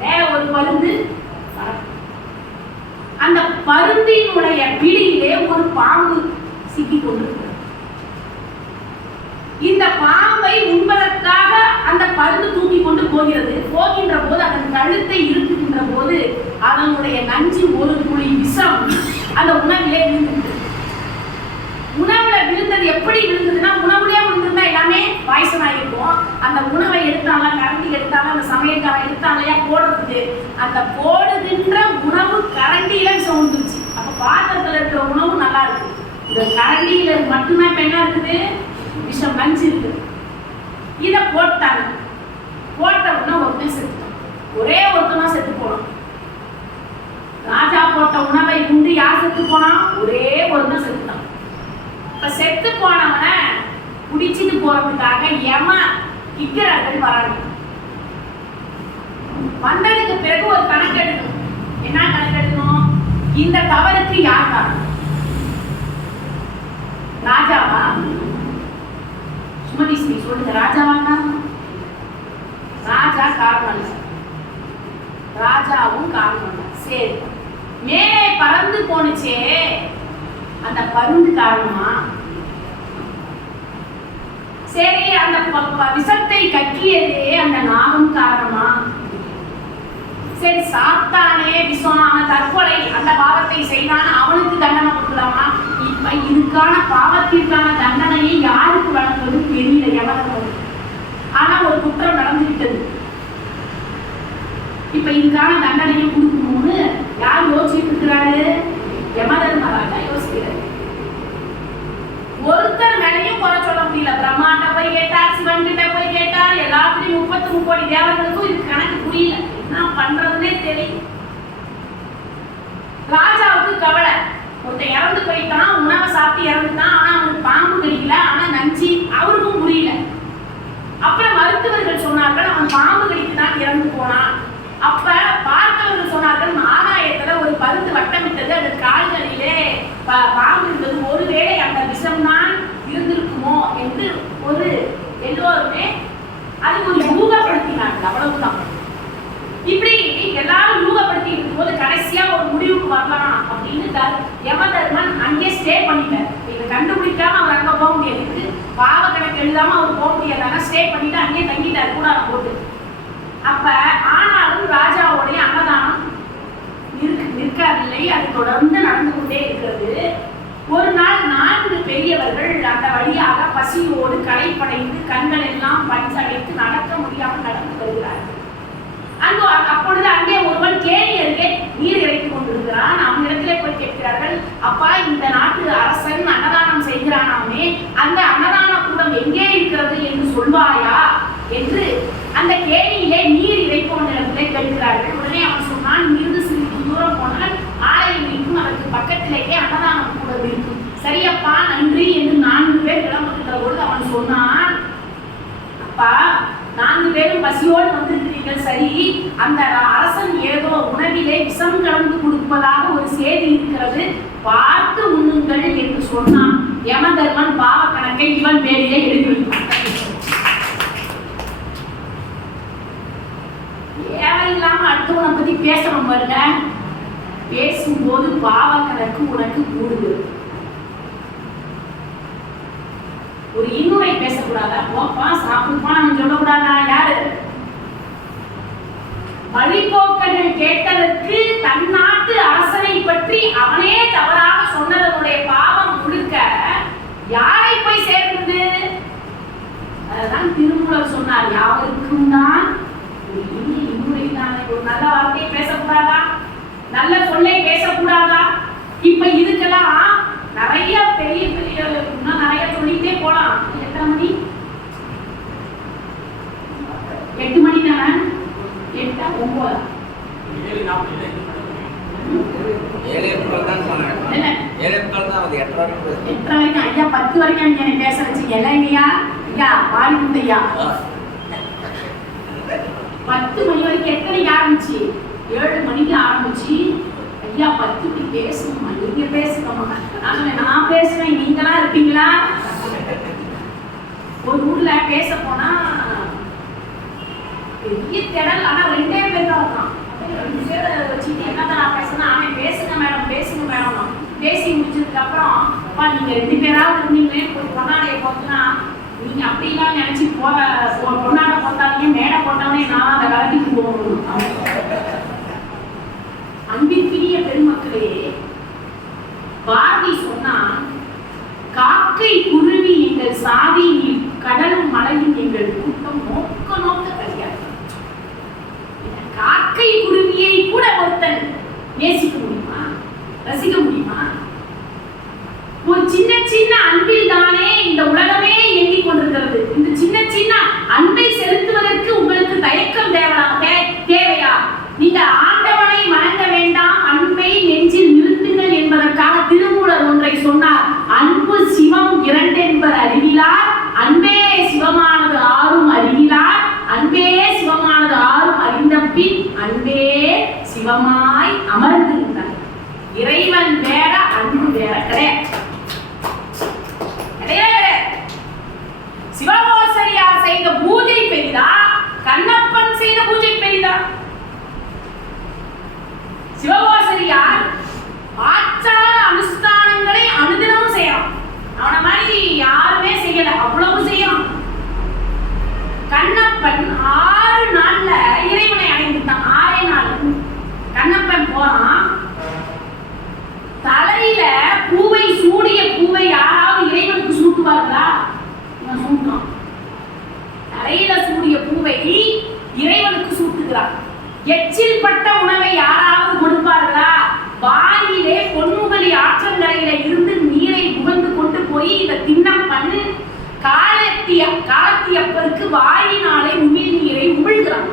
மேல ஒரு பருந்து பறக்கும். அந்த பருந்தினுடைய பிடியிலே ஒரு பாம்பு சிக்கி கொண்டிருக்கிறது. இந்த பாம்பை உண்பதற்காக அந்த பருந்து தூக்கி கொண்டு போகிறது. போகின்ற போது அதன் கழுத்தை இருக்குகின்ற போது அதனுடைய நஞ்சு ஒரு துளி விஷம் அந்த உணவிலே விழுந்தது. உணவுல விழுந்தது எப்படி விழுந்ததுன்னா, உணவுலயே விழுந்திருந்தா எல்லாமே பாய்சன் ஆகிருக்கும். அந்த உணவை எடுத்தாலும், கரண்டி எடுத்தாலும், அந்த சமையல்காரன் எடுத்தாலையா போடுறதுக்கு, அந்த போடுகின்ற உணவு கரண்டியில விஷம் வந்துருச்சு. அப்ப பாத்திரத்துல இருக்கிற உணவு நல்லா இருக்கு, இந்த கரண்டியில மட்டும்தான் இப்ப என்ன இருக்குது, விஷம் நஞ்சு இருக்கு. இத போட்டாங்க. போட்ட உடனே ஒருத்தன் செத்துட்டான். ஒரே ஒருத்தனா செத்து போனான். ராஜா போட்ட உணவை உண்டு யார் செத்து போனா? ஒரே ஒருத்தன் செத்துட்டான். இப்ப செத்து போனவனை குடிச்சிட்டு போறதுக்காக யம கிக்கரர்கள் வராங்க. வந்ததுக்கு பிறகு ஒரு கணக்கு எடுக்கணும். என்ன கணக்கு எடுக்கணும்? இந்த தவறுக்கு யார் காரணம்? ராஜாவா? சுமதி ஸ்ரீ சொல்லுங்க, ராஜாவா காரணம்? ராஜா காரணம் இல்லை, ராஜாவும் காரணம் இல்லை. சரி, மேலே பறந்து போனுச்சே அந்த பருந்து காரணமா? சரி, அந்த விஷத்தை கக்கியதே அந்த நாகம் காரணமா? சரி, சாத்தானே விஷம், அவன் தற்கொலை அந்த பாவத்தை செய்தான், அவனுக்கு தண்டனை கொடுக்கலாமா? இப்ப இதுக்கான பாவத்திற்கான தண்டனையை யாருக்கு வழங்குவது தெரியல, எவனுக்கு. ஆனா ஒரு குற்றம் நடந்துவிட்டது, இப்ப இதுக்கான தண்டனையை கொடுக்கணும்னு யார் யோசிச்சுட்டு இருக்கிறாரு? யமதர்மராஜா யோசிக்கிறாரு. ஒருத்தர் மேலையும் குறை சொல்ல முடியல. பிரம்மாண்ட போய் கேட்டார், சிவன் கிட்ட போய் கேட்டார், எல்லாத்துலயும் 33 கோடி தேவர்களுக்கும் இது கணக்கு புரியல, என்ன பண்றதுன்னே தெரியும். ராஜாவுக்கு கவலை, ஒருத்தன் இறந்து போயிட்டான், உணவை சாப்பிட்டு இறந்துட்டான், ஆனா அவனுக்கு பாம்பு கடிக்கல, ஆனா நஞ்சி, அவருக்கும் புரியல. அப்புறம் மருத்துவர்கள் சொன்னார்கள் அவன் பாம்பு கடிக்குதான் இறந்து போனான். அப்ப பார்த்தவர்கள் சொன்னார்கள் ஆகாயத்துல ஒரு பருந்து வட்டமிட்டது, அது கால்களிலே பாம்பு இருந்தது, ஒருவேளை அந்த விஷம்தான் இருந்திருக்குமோ என்று ஒரு எல்லோருமே அது ஒரு யூகப்படுத்தினார்கள். அவ்வளவுதான். இப்படி எல்லாரும் யூகப்படுத்தி இருக்கும் போது கடைசியா ஒரு முடிவுக்கு வரலாம் அப்படின்னு யமதர்மன் அங்கே ஸ்டே பண்ணிட்டார். இதை கண்டுபிடிக்காம அவர் அங்க போக முடியாது, பாவ கணக்கு எழுதாம அவர் போக முடியாது, ஸ்டே பண்ணிட்டு அங்கே தங்கிட்டார் கூடாரம் போட்டு. அப்ப ஆனாலும் ராஜாவுடைய அன்னதானம் நிற்கவில்லை, அது தொடர்ந்து நடந்து கொண்டே இருக்கிறது. ஒரு நாள் 4 பெரியவர்கள் அந்த வழியாக பசியோடு களைப்படைந்து கண்கள் எல்லாம் பஞ்சடைத்து நடக்க முடியாமல் நடந்து வருகிறார்கள். அப்பொழுது அங்கே ஒருவன் கேணி அருகே நீர் இறைத்துக் கொண்டிருக்கிறான். அவனிடத்திலே போய் கேட்கிறார்கள், அப்பா, இந்த நாட்டு அரசன் அன்னதானம் செய்கிறானாமே, அந்த அன்னதான கூடம் எங்கே இருக்கிறது என்று சொல்வாயா என்று அந்த கேணியிலே நீர் இறைப்பவனிடத்திலே கேட்கிறார்கள். உடனே அவன் சொன்னான், இங்கிருந்து சிறிது தூரம் போனால் ஆலயம் இருக்கும், அதற்கு பக்கத்திலேயே அன்னதானம் கூடம் இருக்கும். சரியப்பா, நன்றி என்று 4 பேர் கிளம்புகின்ற பொழுது அவன் சொன்னான், அப்பா, 4 பேரும் பசியோடு வந்திருக்கிறீர்கள், சரி, அந்த அரசன் ஏதோ உணவிலே விஷம் கலந்து கொடுப்பதாக ஒரு செய்தி இருக்கிறது, பார்த்து உண்ணுங்கள் என்று சொன்னான். யமதர்மன் பாவ கணக்கை இவன் பேரிலே எழுதி வைத்தான். தேவையில்லாம அடுத்தவனை பத்தி பேசணும் பாருங்க, பேசும்போது பாவ கணக்கு உனக்கு கூடுது. ஒரு இன்னுரை பேசக்கூடாதா? போப்பா சாப்பிடுப்பா நம்ம சொல்லக்கூடாதா? யாரு? வழிபோக்கர்கள் கேட்டதற்கு தன்னாட்டு அரசனை பற்றி அவனே தவறாக சொன்னதனுடைய பாவம் முழுக்க யாரை போய் சேர்ந்தது? அதுதான் திருமூலர் சொன்னார், யாருக்கும் தான் ஒரு இனிய இன்னுரை தானே. ஒரு நல்ல வார்த்தையை பேசக்கூடாதா? நல்ல சொல்லை பேசக்கூடாதா? இப்ப இதுக்கெல்லாம் நிறைய பெரிய பெரிய இன்னும் நிறைய சொல்லிட்டே போலாம். எத்தனை மணி? 8 மணி தானே? 8 9 ஐயா 10 வரைக்கும் நீங்க பேச வச்சீங்க இல்லையா? ஐயா பாலிமுத்தையா 10 மணி வரைக்கும் எத்தனைக்கு ஆரம்பிச்சு? 7 மணிக்கு ஆரம்பிச்சு ஐயா 10 மணி பேசணுமா? நீங்க பேசுங்கம்மா. நான் பேசுவேன், நீங்களா இருப்பீங்களா? ஒரு ஊர்ல பேச போனா பெரிய திடல், ஆனா 2 பேர் தான் இருக்கான். 2 பேரை வச்சுட்டு என்னதான் நான் பேசுனா, அவன் பேசுங்க மேடம் பேசுங்க மேடம். பேசி முடிச்சதுக்கு அப்புறம், அப்பா நீங்க 2 பேராவது இருந்தீங்களே ஒரு பொன்னாடைய போட்டுனா, நீங்க அப்படிலாம் நினைச்சு பொன்னாடை போட்டாதீங்க, மேடை போட்டாலே நான் அந்த கலட்டிக்கு போகணும். அன்பிற்கினிய பெருமக்களே, பாரதி சொன்னான், காக்கை குருவி எங்கள் சாதி, கடலும் மலையும் எங்கள் கூட்டம், நோக்க நோக்க கிடையாது. காக்கை குருவியை கூட ஒருத்தன் நேசிக்க முடியுமா? ரசிக்க முடியுமா? ஒரு சின்ன சின்ன அன்பில் தானே இந்த உலகமே இயங்கிக் கொண்டிருக்கிறது. இந்த சின்ன சின்ன அன்பை செலுத்துவதற்கு உங்களுக்கு தயக்கம் தேவையா? நீங்க ஆண்டவனை வணங்க வேண்டாம், அன்பை நெஞ்சில் நிறுத்துங்கள் என்பதற்காக திருமூலர் ஒன்றை சொன்னார், அன்பு சிவம் 2 என்பது அறிவிலார், அன்பே சிவமானது 6 அறிவிலார், அன்பே சிவமானது 6 அறிந்த பின் இறைவன் வேற அன்பு வேற கிடையாது. சிவகோசரியார் செய்த பூஜை பெரிதா, கண்ணப்பன் செய்த பூஜை பெரிதா? சிவகோசரியார் ஆச்சார அனுஷ்டானங்களை அனுதினமும் செய்யலாம். அவன மாதிரி யாருமே செய்யல, அவ்வளவு செய்யலாம். கண்ணப்பன் 6 நாள்ல இறைவனை அடைந்துட்டான். 6 நாள் கண்ணப்பன் போறான். தலையில பூவை, சூடிய பூவை யாராவது இறைவனுக்கு சூட்டுவார்களா? இவன் சூட்டான். தலையில சூடிய பூவை இறைவனுக்கு சூட்டுகிறான். எச்சில் பட்ட உணவை யாராவது கொடுப்பார்களா? வாயிலே பொன்முகலி ஆற்றங்கரையில இருந்து நீரை புகழ்ந்து கொண்டு போய் இந்த திண்ணப்பன் காலத்தியப்பருக்கு வாயினாலே உமிழ் நீரை உமிழ்கிறான்.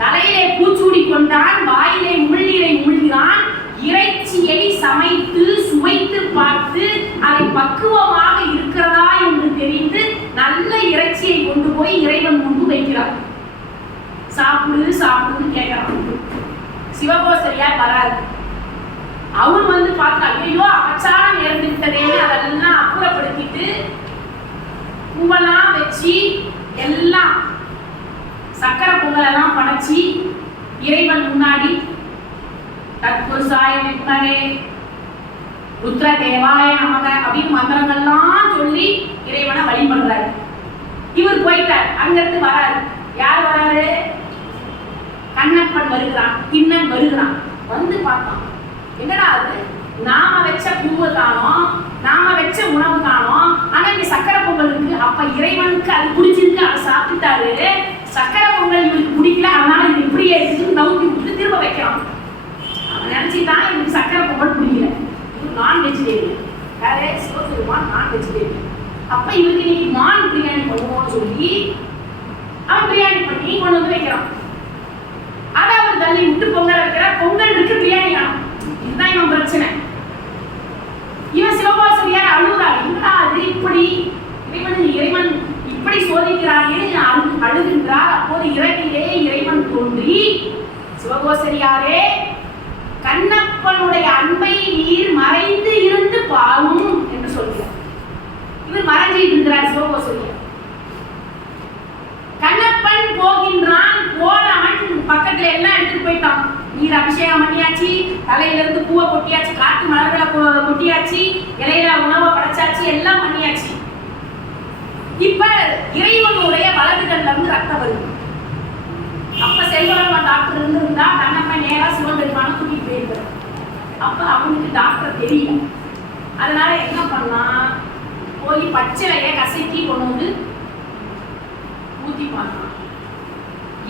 தலையிலே பூச்சூடி கொண்டான், வாயிலே உமிழ்நீரை உமிழ்கிறான். இறைச்சியை சமைத்து சுவைத்து பார்த்து அதை பக்குவமாக இருக்கிறதா என்று தெரிந்து நல்ல இறைச்சியை கொண்டு போய் இறைவன் முன்பு வைக்கிறார். சாப்பிடு சாப்பிடுன்னு கேட்கிறான். சிவகோசரியார் வராது. அவர் வந்து பார்த்தா, ஐயோ அபச்சாரம் நேர்ந்து விட்டதேன்னு அதெல்லாம் அப்புறப்படுத்திட்டு பூவெல்லாம் வச்சு எல்லாம் சக்கரை பொங்கலெல்லாம் படைச்சி இறைவன் முன்னாடி தத்புருஷாய வித்மகே ருத்ர தேவாய நமக அப்படின்னு மந்திரங்கள்லாம் சொல்லி இறைவனை வழிபடுறாரு. இவர் போயிட்டார். அங்கிருந்து வராரு. யார் வராரு? கண்ணப்பன் வருகிறான், திண்ணன் வருகிறான். வந்து பார்த்தான், என்னடா அது, நாம வச்ச பூவை காணோம், நாம வச்ச உணவு காணோம், ஆனா இங்க சக்கரை பொங்கல் இருக்கு. அப்ப இறைவனுக்கு அது பிடிச்சிருக்கு, அதை சாப்பிட்டாரு. சக்கரை பொங்கல் இவருக்கு பிடிக்கல, அதனால இது இப்படியே இருக்கு, நவுத்தி விட்டு திரும்ப வைக்கிறான். அவன் நினைச்சுதான் இவருக்கு சக்கரை பொங்கல் பிடிக்கல. இவரு நான் வெஜிடேரியன், வேற சிவபெருமான் நான் வெஜிடேரியன். அப்ப இவருக்கு இன்னைக்கு மான் பிரியாணி பண்ணுவோம்னு சொல்லி அவன் பிரியாணி பண்ணி கொண்டு வந்து வைக்கிறான். அதை அவர் தள்ளி விட்டு பொங்கல் வைக்கிறார். பொங்கல் இருக்கு, பிரியாணி காணும். இதுதான் இவன் பிரச்சனை. இவன் சிவகோசரியார் அழுகிறார். என்னடா அது இப்படி இறைவன் இப்படி சோதிக்கிறானே அழுகின்றார். அப்போது இரவிலே இறைவன் தோன்றி, சிவகோசரியாரே, கண்ணப்பனுடைய அன்பை நீர் மறைந்து இருந்து பாரும் என்று சொல்கிறார். இவர் மறைஞ்சிட்டு இருக்கிறார் சிவகோசரியார். கண்ணப்பன் போகின்றான். போனவன் பக்கத்துல எல்லாம் எடுத்துட்டு போயிட்டான். நீர் அபிஷேகம் பண்ணியாச்சு, தலையில இருந்து பூவை கொட்டியாச்சு, காட்டு மலர்களை கொட்டியாச்சு, இலையில உணவை படைச்சாச்சு, எல்லாம் பண்ணியாச்சு. இப்ப இறைவனுடைய வலது கண்ல இருந்து ரத்தம் வருது. அப்ப செல்வரம்பன் டாக்டர் இருந்திருந்தா கண்ணப்பன் நேரா சிவபெருமான கூட்டிட்டு போயிருக்கிறார். அப்ப அவனுக்கு டாக்டர் தெரியல. அதனால என்ன பண்ணா, போய் பச்சைய கசக்கி கொண்டு வந்து ஊத்தி பார்த்தான்.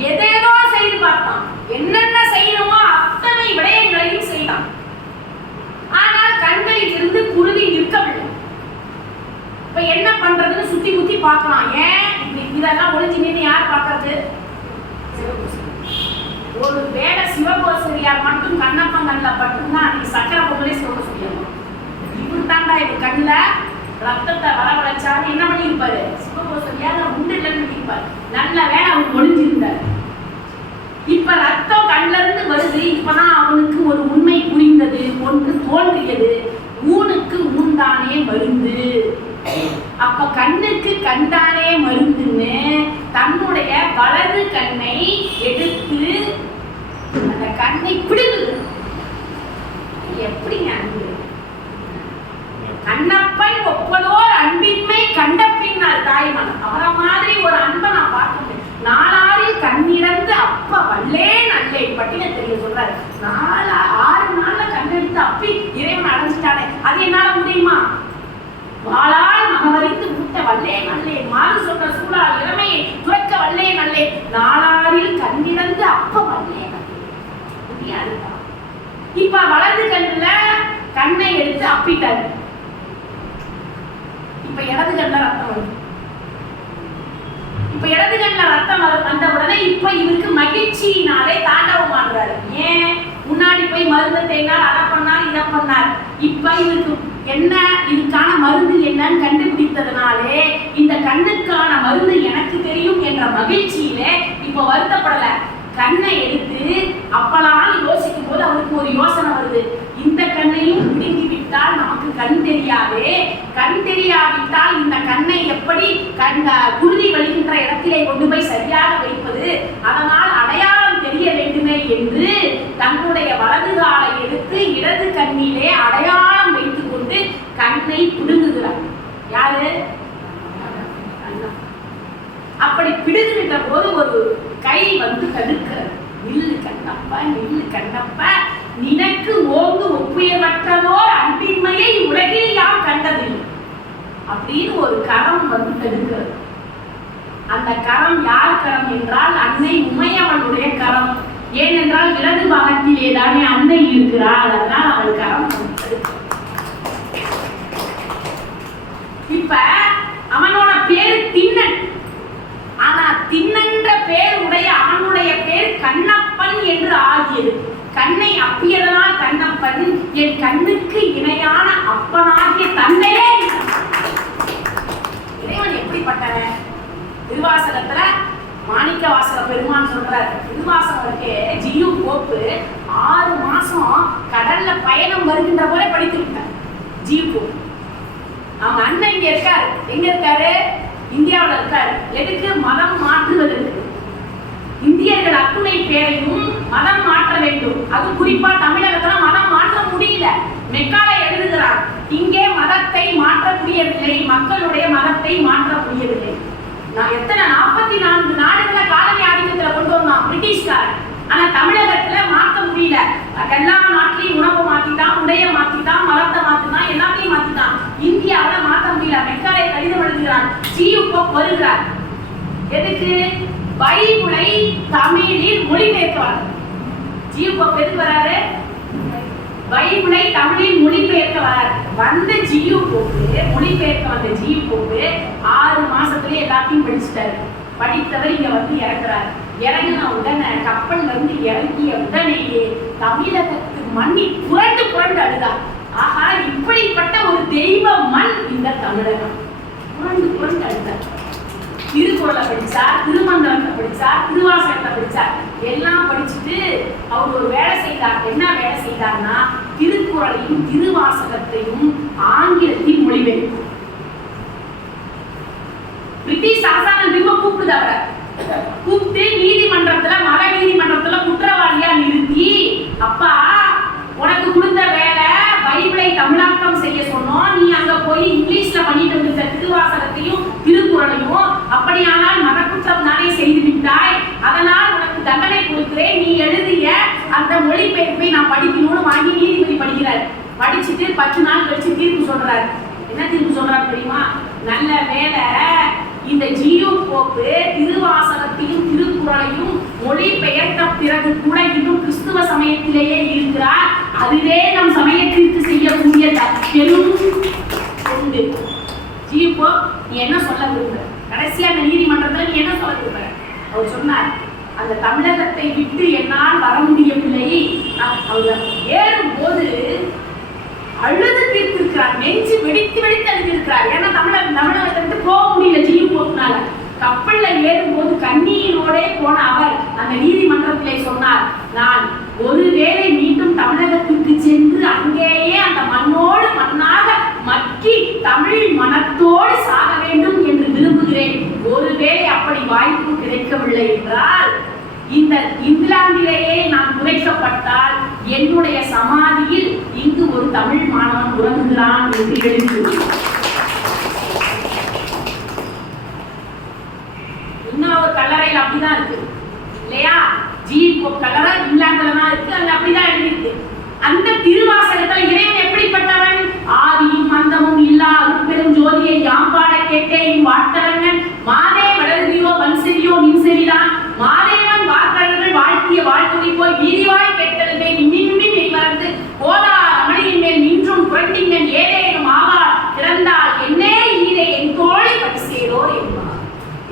எதேதோ செய்து பார்த்தான். என்னென்ன செய்யணுமோ அத்தனை விடயங்களையும் செய்தான். ஆனால் கண்களில் இருந்து குருதி நிற்கவில்லை. இப்ப என்ன பண்றதுன்னு சுத்தி முத்தி பார்க்கலாம். ஏன் இதெல்லாம் ஒளிஞ்சு நின்று யார் பார்க்கறது? ஒரு வேளை சிவகோசரியார் மட்டும் கண்ணப்பன் கண்ணில் பட்டுதான் அன்னைக்கு சக்கரை பொங்கலே சொல்ல சொல்லிடணும். இவர் தாண்டா இவர் கண்ணில் ரத்தத்தை வரவழைச்சாரு. என்ன பண்ணியிருப்பாரு? சிவகோசரியார் உண்டுலன்னு பண்ணியிருப்பாரு. நல்ல வேலை அவர் ஒளிஞ்சிருந்தார். இப்ப ரத்தம் கண்ணில இருந்து வருது. இப்பதான் அவனுக்கு ஒரு உண்மை புரிந்தது, ஒன்று தோன்றியது. ஊனுக்கு ஊன்தானே மருந்து. அப்ப கண்ணுக்கு கண்தானே மருந்துன்னு தன்னுடைய வலது கண்ணை எடுத்து அந்த கண்ணை பிடுங்குது. எப்படிங்க அன்பு? கண்ணப்பன் ஒப்பதோர் அன்பின்மை கண்ட பின்னால் தாய்மன். அவரை மாதிரி ஒரு அன்பை நான் பார்க்க முடியும். நாளாரில் கண்ணிறந்து அப்ப வல்லே நல்லே பட்டின தெரிய சொல்றாரு. 6 நாள்ல கண்ணெடுத்து அப்பி இறைவன் அடைஞ்சிட்டானே, அது என்னால முடியுமா? வாளால் மகவரித்து முட்ட வல்லே நல்லே, மாறு சொன்ன சூழால் இளமையை துறக்க வல்லே நல்லே, நாளாரில் கண்ணிறந்து அப்ப வல்லே நல்லே. இப்ப வலது கண்ணுல கண்ணை எடுத்து அப்பிட்டாரு. இப்ப இடது கண்ணில் ரத்தம் வருது. இப்ப இடது கண்ணில் ரத்தம் வந்த உடனே இப்ப இவருக்கு மகிழ்ச்சியினாலே தாண்டவம் ஆடுறாரு. ஏன்? முன்னாடி போய் மருந்து தேய்னார், அதை பண்ணார், இதை பண்ணார். இப்ப இவருக்கு என்ன, இதுக்கான மருந்து என்னன்னு கண்டுபிடித்ததுனாலே இந்த கண்ணுக்கான மருந்து எனக்கு தெரியும் என்ற மகிழ்ச்சியிலே இப்ப வருத்தப்படல. கண்ணை எடுத்து அப்பலாம் யோசிக்கும் போது அவருக்கு ஒரு யோசனை வருது. இந்த கண்ணையும் பிடுங்கி விட்டால் நமக்கு கண் தெரியாதே, கண் தெரியாவிட்டால் இந்த கண்ணை எப்படி குருதி வழிகின்ற இடத்திலே கொண்டு போய் சரியாக வைப்பது, அதனால் அடையாளம் தெரிய வேண்டுமே என்று தன்னுடைய வலது காலை எடுத்து இடது கண்ணிலே அடையாளம் வைத்துக் கொண்டு கண்ணை பிடுங்குகிறார். யாரு? அப்படி பிடுங்குகின்ற போது ஒரு கை வந்து தடுக்கிறது. நில்லு கண்ணப்பா, நில்லு கண்ணப்பா, நினக்கு ஓங்கு ஒப்புயர்வற்றதோர் அன்பின்மையை உலகில் யார் கண்டதில்லை அப்படின்னு ஒரு கரம் வந்து தடுக்கிறது. அந்த கரம் யார் கரம் என்றால் அன்னை உமையவளுடைய கரம். ஏனென்றால் இடது பாகத்திலே தானே அன்னை இருக்கிறாள், அதனால் அவள் கரம் வந்து. இப்ப அவனோட பேரு திண்ணன். ஆனா திண்ணன்ற பேர் உடைய அவனுடைய பேர் கண்ணப்பன் என்று ஆகியது. கண்ணை அப்பியதனால் கண்ணப்பன், என் கண்ணுக்கு இணையான அப்பனாகிய தந்தையே. இறைவன் எப்படிப்பட்டவன்? திருவாசகத்துல மாணிக்க வாசக பெருமான் சொல்றாரு. திருவாசகருக்கு ஜியு போப்பு 6 மாசம் கடல்ல பயணம் வருகின்ற போல படித்து விட்டார். ஜியு போப்பு அவங்க அண்ணன் இங்க இருக்காரு. எங்க இருக்காரு? இந்தியாவில் இருக்காரு. எதுக்கு? மதம் மாற்றுவதற்கு. இந்தியர்கள் அத்துணை பேரையும் மதம் மாற்ற வேண்டும். அது குறிப்பா தமிழகத்துல மதம் மாற்ற முடியல. மெக்கால எழுதுகிறார், இங்கே மதத்தை மாற்ற முடியவில்லை, மக்களுடைய மதத்தை மாற்ற முடியவில்லை. நான் எத்தனை 44 நாடுகளை காலனி ஆதிக்கத்துல கொண்டு வந்தான் பிரிட்டிஷ்காரன். ஆனா தமிழகத்துல மாற்ற முடியல. எல்லா நாட்டிலையும் உணவு மாத்திட்டான், உடைய மாத்திட்டான், மதத்தை மாத்திட்டான், எல்லாத்தையும் மாத்திட்டான். இந்தியாவில மாற்ற முடியல. மெக்காலை கடிதம் எழுதுகிறார். ஜியு போப் வருகிறார். எதுக்கு? பைபிளை தமிழில் மொழிபெயர்க்கிறார். ஜியு போப் எதுக்கு வராரு? பைபிளை தமிழில் மொழிபெயர்க்க வரார். வந்த ஜியு போப்பு, மொழிபெயர்க்க வந்த ஜியு போப்பு 6 மாசத்துலயே எல்லாத்தையும் படிச்சுட்டாரு. படித்தவர் இங்க வந்து இறங்குறாரு. இறங்கின உடனே கப்பல்ல இருந்து இறங்கிய உடனேயே தமிழகத்து மண்ணில் புரண்டு புரண்டு அழுதார். ஆஹா, இப்படிப்பட்ட ஒரு தெய்வ மண் இந்த தமிழகம். புரண்டு புரண்டு அழுதார். திருக்குறளை படிச்சார், திருமந்திரத்தை படிச்சார், திருவாசகத்தை படிச்சார். எல்லாம் படிச்சுட்டு அவர் ஒரு வேலை செய்தார். என்ன வேலை செய்தார்னா, திருக்குறளையும் திருவாசகத்தையும் ஆங்கிலத்தில் மொழிபெயர்த்தார். பிரிட்டிஷ் அரசாங்கம் திரும்ப கூப்பிடுது. அவரை கூப்பிட்டு நீதிமன்றத்துல, மத நீதிமன்றத்துல குற்றவாளியா நிறுத்தி, அப்பா உனக்கு கொடுத்த வேலை பைபிளை தமிழாக்கம் செய்ய சொன்னோம், நீ அங்க போய் இங்கிலீஷ்ல பண்ணிட்டு வந்த திருவாசகத்தையும் திருக்குறளையும், அப்படியானால் மத குற்றம் தானே செய்து விட்டாய், அதனால் உனக்கு தண்டனை கொடுக்கிறேன், நீ எழுதிய அந்த மொழிபெயர்ப்பை நான் படிக்கணும்னு வாங்கி நீதிபதி படிக்கிறார். படிச்சுட்டு 10 நாள் கழிச்சு தீர்ப்பு சொல்றாரு. என்ன தீர்ப்பு சொல்றாரு தெரியுமா? நல்ல வேலை இந்த ஜியு போப்பு திருவாசகத்தையும் திருக்குறளையும் மொழிபெயர்த்த பிறகு கூட இன்னும் கிறிஸ்துவ சமயத்திலேயே இருக்கிறார். அதுவே நம் சமயத்திற்கு செய்யக்கூடிய பெரும் தொண்டு. ஜியு போப், நீ என்ன சொல்ல விரும்புற? கடைசியா அந்த நீதிமன்றத்துல நீ என்ன சொல்ல விரும்புற? அவர் சொன்னார், அந்த தமிழகத்தை விட்டு என்னால் வர முடியவில்லை. அவர் ஏறும்போது அழுது தீர்த்திருக்கிறார். நெஞ்சு வெடித்து வெடித்து அழுதிருக்கிறார். ஏன்னா தமிழகத்திலிருந்து போக முடியல ஜியு போக்குனால. கப்பல்ல ஏறும்போது கண்ணீரோடே போன அவர் அந்த நீதிமன்றத்திலே சொன்னார், நான் ஒருவேளை மீண்டும் தமிழகத்திற்கு சென்று அங்கேயே அந்த மண்ணோடு மண்ணாக மக்கி தமிழ் மனத்தோடு சாக வேண்டும் என்று விரும்புகிறேன். ஒருவேளை அப்படி வாய்ப்பு கிடைக்கவில்லை என்றால், இந்த இங்கிலாந்திலேயே நான் புதைக்கப்பட்டால் என்னுடைய சமாதியில் இங்கு ஒரு தமிழ் மாணவன் உறங்குகிறான் என்று எழுதியுள்ளார். இன்னொரு கல்லறையில் அப்படிதான் இருக்கு இல்லையா? ஜியு போப் கல்லறை இங்கிலாந்துல தான் இருக்கு. அங்க அப்படிதான் எழுதியிருக்கு. அந்த திருவாசகத்துல இறைவன் எப்படிப்பட்டவன்? ஆதியும் அந்தமும் இல்லா அருட்பெரும் ஜோதியை யாம்பாட கேட்டேன் வாட்டரங்கன் மாதே வளர்ந்தியோ வன்செறியோ நின்செறிதான் மாதேவன் வார்த்தைகள் வாழ்த்திய வாழ்த்துறை போய் வீதிவாய் கேட்டலுமே இன்னின்மே மறந்து போதா அமளியின் மேல் நின்றும் புரண்டிங்கன் ஏதேனும் ஆவார் கிடந்தால் என்னே ஈரே என் தோழி பரிசேரோர் என்பார்.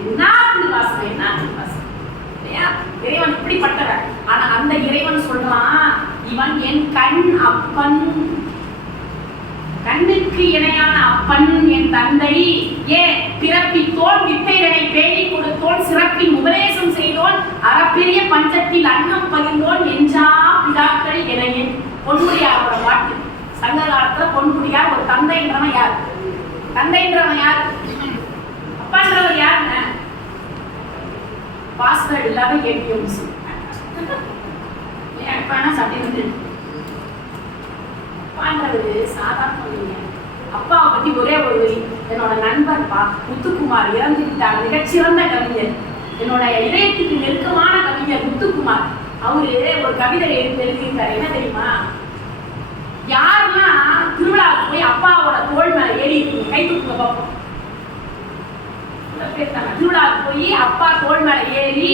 என்ன திருவாசகம், என்ன திருவாசகம் இல்லையா? இறைவன் இப்படிப்பட்டவர். ஆனா அந்த இறைவன் சொல்றான், இவன் என் கண் அப்பன், கண்ணுக்கு இணையான அப்பன் என் தந்தை. ஏன் பிறப்பித்தோன் வித்தைதனை பேணி கொடுத்தோன் சிறப்பின் உபதேசம் செய்தோன் அறப்பெரிய பஞ்சத்தில் அன்னம் பகிர்ந்தோன் என்றா பிதாக்கள் என பொன்முடியாரோட பாட்டு. சங்க காலத்துல பொன்முடியார் ஒரு தந்தைன்றவன் யார்? தந்தைன்றவன் யார்? அப்பான்றவர் யாருங்க? பாஸ்வேர்டு இல்லாத ஏடிஎம் மிஷின். ஏன் அப்பானா சட்டை அப்பான்றது சாதாரண இல்லைங்க. அப்பாவை பத்தி ஒரே ஒரு வரி. என்னோட நண்பர் முத்துக்குமார் இறந்து விட்டார். மிகச்சிறந்த கவிஞர், என்னோட இதயத்துக்கு நெருக்கமான கவிஞர் முத்துக்குமார். அவரு ஒரு கவிதை எழுதியிருக்காரு. என்ன தெரியுமா? யாருன்னா திருவிழாவுக்கு போய் அப்பாவோட தோள் மேல ஏறி இருக்கீங்க, கை தூக்குங்க பார்ப்போம். திருவிழாவுக்கு போய் அப்பா தோள் மேல ஏறி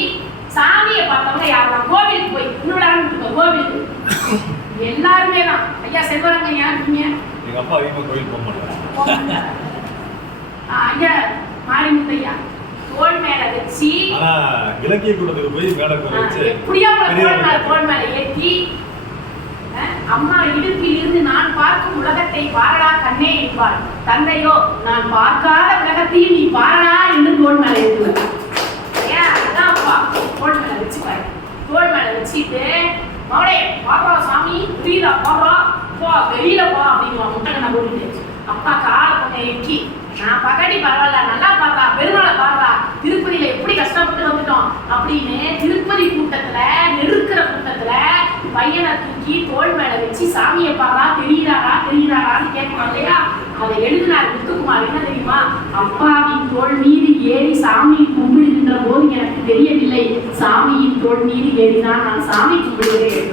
சாமியை பார்த்தவங்க யாருன்னா கோவிலுக்கு போய் திருவிழான்னு கோவிலுக்கு எல்லாருமே தான். ஐயா செல்வரங்க யாருங்க? எங்க அப்பா அதிகமா கோயில் போக மாட்டாங்க. ஐயா மாரிமுத்தையா தோள் மேல வச்சு இலக்கிய கூட்டத்துக்கு போய் மேல வச்சு எப்படியா தோள் மேல ஏற்றி அம்மா இடுப்பில் இருந்து நான் பார்க்கும் உலகத்தை பாரடா கண்ணே என்பார். தந்தையோ நான் பார்க்காத உலகத்தையும் நீ பாரடா என்று தோள் மேல ஏற்றுவார். ஏன் அதான் அப்பா தோள் மேல வச்சுப்பாரு. தோள் மேல வச்சுட்டு மவளே பாடுறா சாமி புரியுதா பாடுறா போ வெளியில போ அப்படின்னு முட்டை போட்டுட்டு அப்பா காலை கொஞ்சம் எக்கி நான் பகடி பரவாயில்ல நல்லா பாடுறா பெருமாளை பாடுறா திருப்பதியில எப்படி கஷ்டப்பட்டு வந்துட்டோம் அப்படின்னு திருப்பதி கூட்டத்துல நெருக்கிற கூட்டத்துல பையனை தூக்கி தோள் மேல வச்சு சாமியை பாடுறா தெரியுறாரான்னு கேட்கணும் இல்லையா? அதை எழுதினார் முத்துக்குமார். என்ன தெரியுமா? அப்பாவின் தோள் மீது ஏறி சாமியை கும்பிடுகின்ற போது எனக்கு தெரியவில்லை, சாமியின் தோள் மீது ஏறிதான் நான் சாமி கும்பிடுகிறேன்.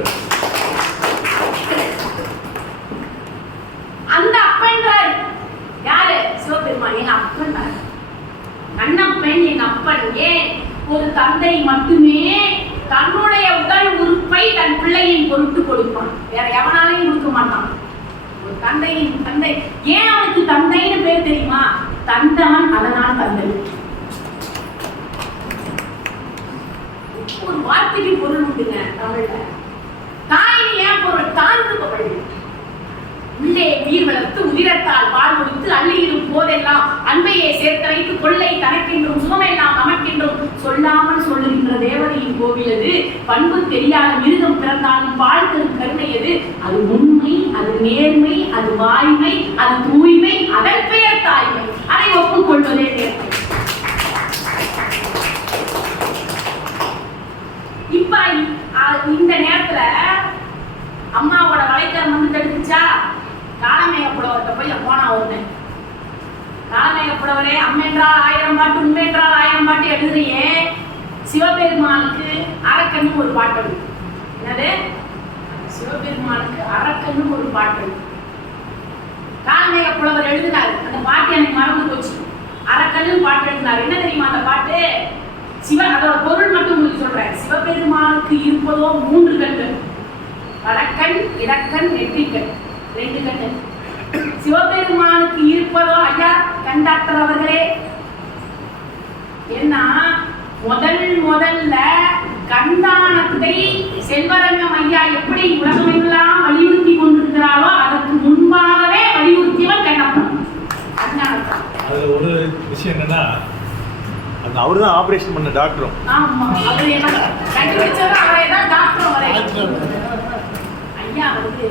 அந்த அப்பன்றார் யாரு? சிவபெருமான். எங்க அப்பன் கண்ணப்பன் எங்க அப்பன். ஏன் ஒரு தந்தை மட்டுமே தன்னுடைய உடல் உறுப்பை தன் பிள்ளையின் பொருட்டு கொடுப்பான், வேற எவனாலையும் கொடுக்க மாட்டான். ஒரு தந்தையின் தந்தை. ஏன் அவனுக்கு தந்தைன்னு பேர் தெரியுமா? தந்தவன், அதனால் தந்தை. ஒரு வார்த்தைக்கு பொருள் உண்டுங்க தமிழ்ல. தாயின் ஏன் பொருள்? தாழ்ந்துபவள். உள்ளே நீர் வளர்த்து உதிரத்தால் பால் கொடுத்து அள்ளியிடும் போதெல்லாம் அன்பையே சேர்த்து வைத்து கொள்ளை தனக்கென்றும் சுகமெல்லாம் நமக்கென்றும் சொல்லாமல் சொல்லுகின்ற தேவதையின் கோவிலது. பண்பு தெரியாத மிருகம் பிறந்தாலும் பால் தரும் கருணையது. அது உண்மை, அது நேர்மை, அது வாய்மை, அது தூய்மை, அதன் பெயர் தாய்மை. அதை ஒப்புக்கொள்வதே நேர்மை. இப்ப இந்த நேரத்துல அம்மாவோட வளைக்கரம் வந்து தடுத்துச்சா? காலமேகப்புடவர்கிட்ட போய் போனா ஒண்ணு. காலமேகப்புடவரே அம்மென்றால் 1000 பாட்டு உண்மென்றால் 1000 பாட்டு எழுதுறியே, சிவபெருமானுக்கு அரக்கன்னு ஒரு பாட்டு எழுது. என்னது? சிவபெருமானுக்கு அரக்கன்னு ஒரு பாட்டு எழுது. காலமேகப்புடவர் எழுதினார். அந்த பாட்டு எனக்கு மறந்து போச்சு. அரக்கன்னு பாட்டு எழுதினார். என்ன தெரியுமா அந்த பாட்டு? அதோட பொருள் மட்டும் உங்களுக்கு சொல்றேன். சிவபெருமானுக்கு இருப்பதோ 3 கண்கள், வடக்கண், இடக்கண், நெற்றிக்கண், 2 கண்ணு. சிவபெருமானுக்கு இருப்பதோ ஐயா கண்டாக்டர் அவர்களே, ஏன்னா முதல்ல கண்தானத்தை செல்வரங்கம் ஐயா எப்படி உலகமெல்லாம் வலியுறுத்தி கொண்டிருக்கிறாரோ அதற்கு முன்பாகவே வலியுறுத்தியவர் கண்ணப்பன். அதுல ஒரு விஷயம் என்னன்னா, அந்த அவரு தான் ஆபரேஷன் பண்ண டாக்டரும். ஆமா, அவரே தான் கண்டுபிடிச்சவர், அவரே தான் டாக்டர் அவரே. ஐயா வந்து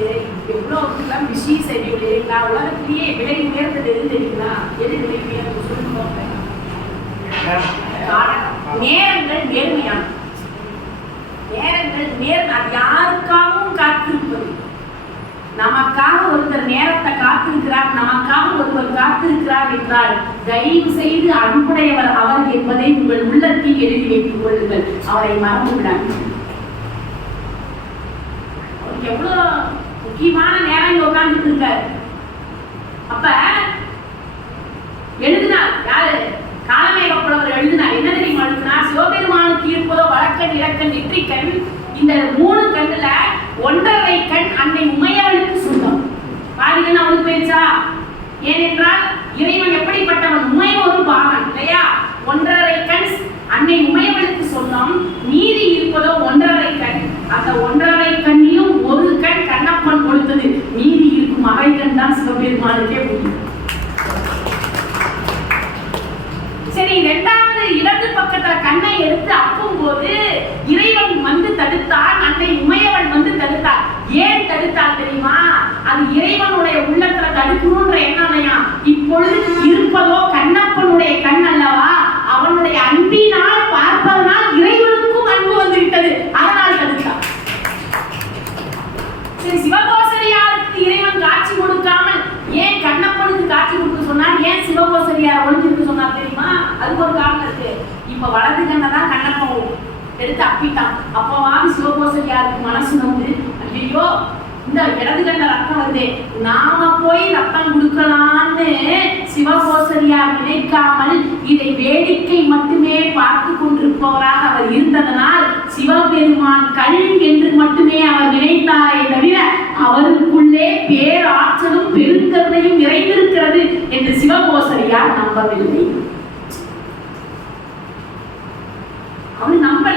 எவ்வளவு பிஸி ஷெட்யூல் இல்லைங்களா? உலகத்திலேயே விலை உயர்ந்தது எது தெரியுங்களா? எது விலை உயர்ந்தது சொல்லுங்க. நேரங்கள் நேர்மையான நேரங்கள் அது யாருக்காகவும் காத்திருப்பது. நமக்காக ஒருத்தர் நேரத்தை காத்திருக்கிறார், நமக்காக ஒருவர் காத்திருக்கிறார் என்றால் தயவு செய்து அன்புடையவர் அவர் என்பதை உங்கள் உள்ளத்தில் எழுதி வைத்துக் கொள்ளுங்கள். அவரை மறந்து விடாதீர்கள். எவ்வளவு முக்கியமான நேரம் உட்கார்ந்துட்டு இருக்காரு. அப்ப எழுதினார் யாரு? காலமேகப்புலவர் எழுதினார். என்ன தெரியுமா எழுதினார்? சிவபெருமானுக்கு இருப்பதோ வடக்கண், இடக்கண், நெற்றிக்கண். இந்த 3 கண்ணுல 1.5 கண் அன்னை உமையவளுக்கு சொந்தம். பாருங்கன்னு அவளுக்கு பேச்சா? ஏனென்றால் இறைவன் எப்படிப்பட்டவன்? உமை ஒரு பாகன் இல்லையா? 1.5 கண் அன்னை உமையவளுக்கு சொந்தம். மீதி இருப்பதோ 1.5 கண். அந்த 1.5 கண்ணிலும் 1 கண் கண்ணப்பன் கொடுத்தது. மீதி இருக்கும் அரை கண் தான் சிவபெருமானுக்கே முடியும். சரி, இரண்டாவது இடது பக்கத்துல கண்ணை எடுத்து அப்பும் போது இறைவன் வந்து தடுத்தான், அன்னை உமையவன் வந்து தடுத்தார். ஏன் தடுத்தார் தெரியுமா? அது இறைவனுடைய உள்ளத்துல தடுக்கணும்ன்ற எண்ணம்லையா. இப்பொழுது இருப்பதோ கண்ணப்பனுடைய கண் அல்லவா, அவனுடைய அன்பினால் பார்ப்பதனால் இறைவனுக்கும் அன்பு வந்து விட்டது, அதனால் தடுத்தார். சரி, சிவகோசரியாருக்கு இறைவன் காட்சி கொடுக்காமல் ஏன் கண்ணப்பனுக்கு காட்சி கொடுக்க சொன்னார்? ஏன் சிவகோசரியார் ஒளிஞ்சிருக்கு சொன்னார் தெரியுமா? அதுக்கு ஒரு காரணம் இருக்கு. இப்ப வலது கண்ணை தான் கண்ணப்பன் எடுத்து அப்பிட்டான். அப்பவாது சிவகோசரியாருக்கு மனசு வந்து, ஐயோ இந்த இடது கண்ண ரத்தம் வருது, நாம போய் ரத்தம் கொடுக்கலான்னு சிவகோசரியார் நினைக்காமல் இதை வேடிக்கை மட்டுமே பார்த்து கொண்டிருப்பவராக அவர் இருந்ததனால் சிவபெருமான் கண் என்று மட்டுமே அவர் நினைத்தாரே தவிர அவருக்குள்ளே பேராற்றலும் பெருங்கருணையும் நிறைந்திருக்கிறது என்று சிவகோசரியார் நம்பவில்லை. அவர் நம்பல.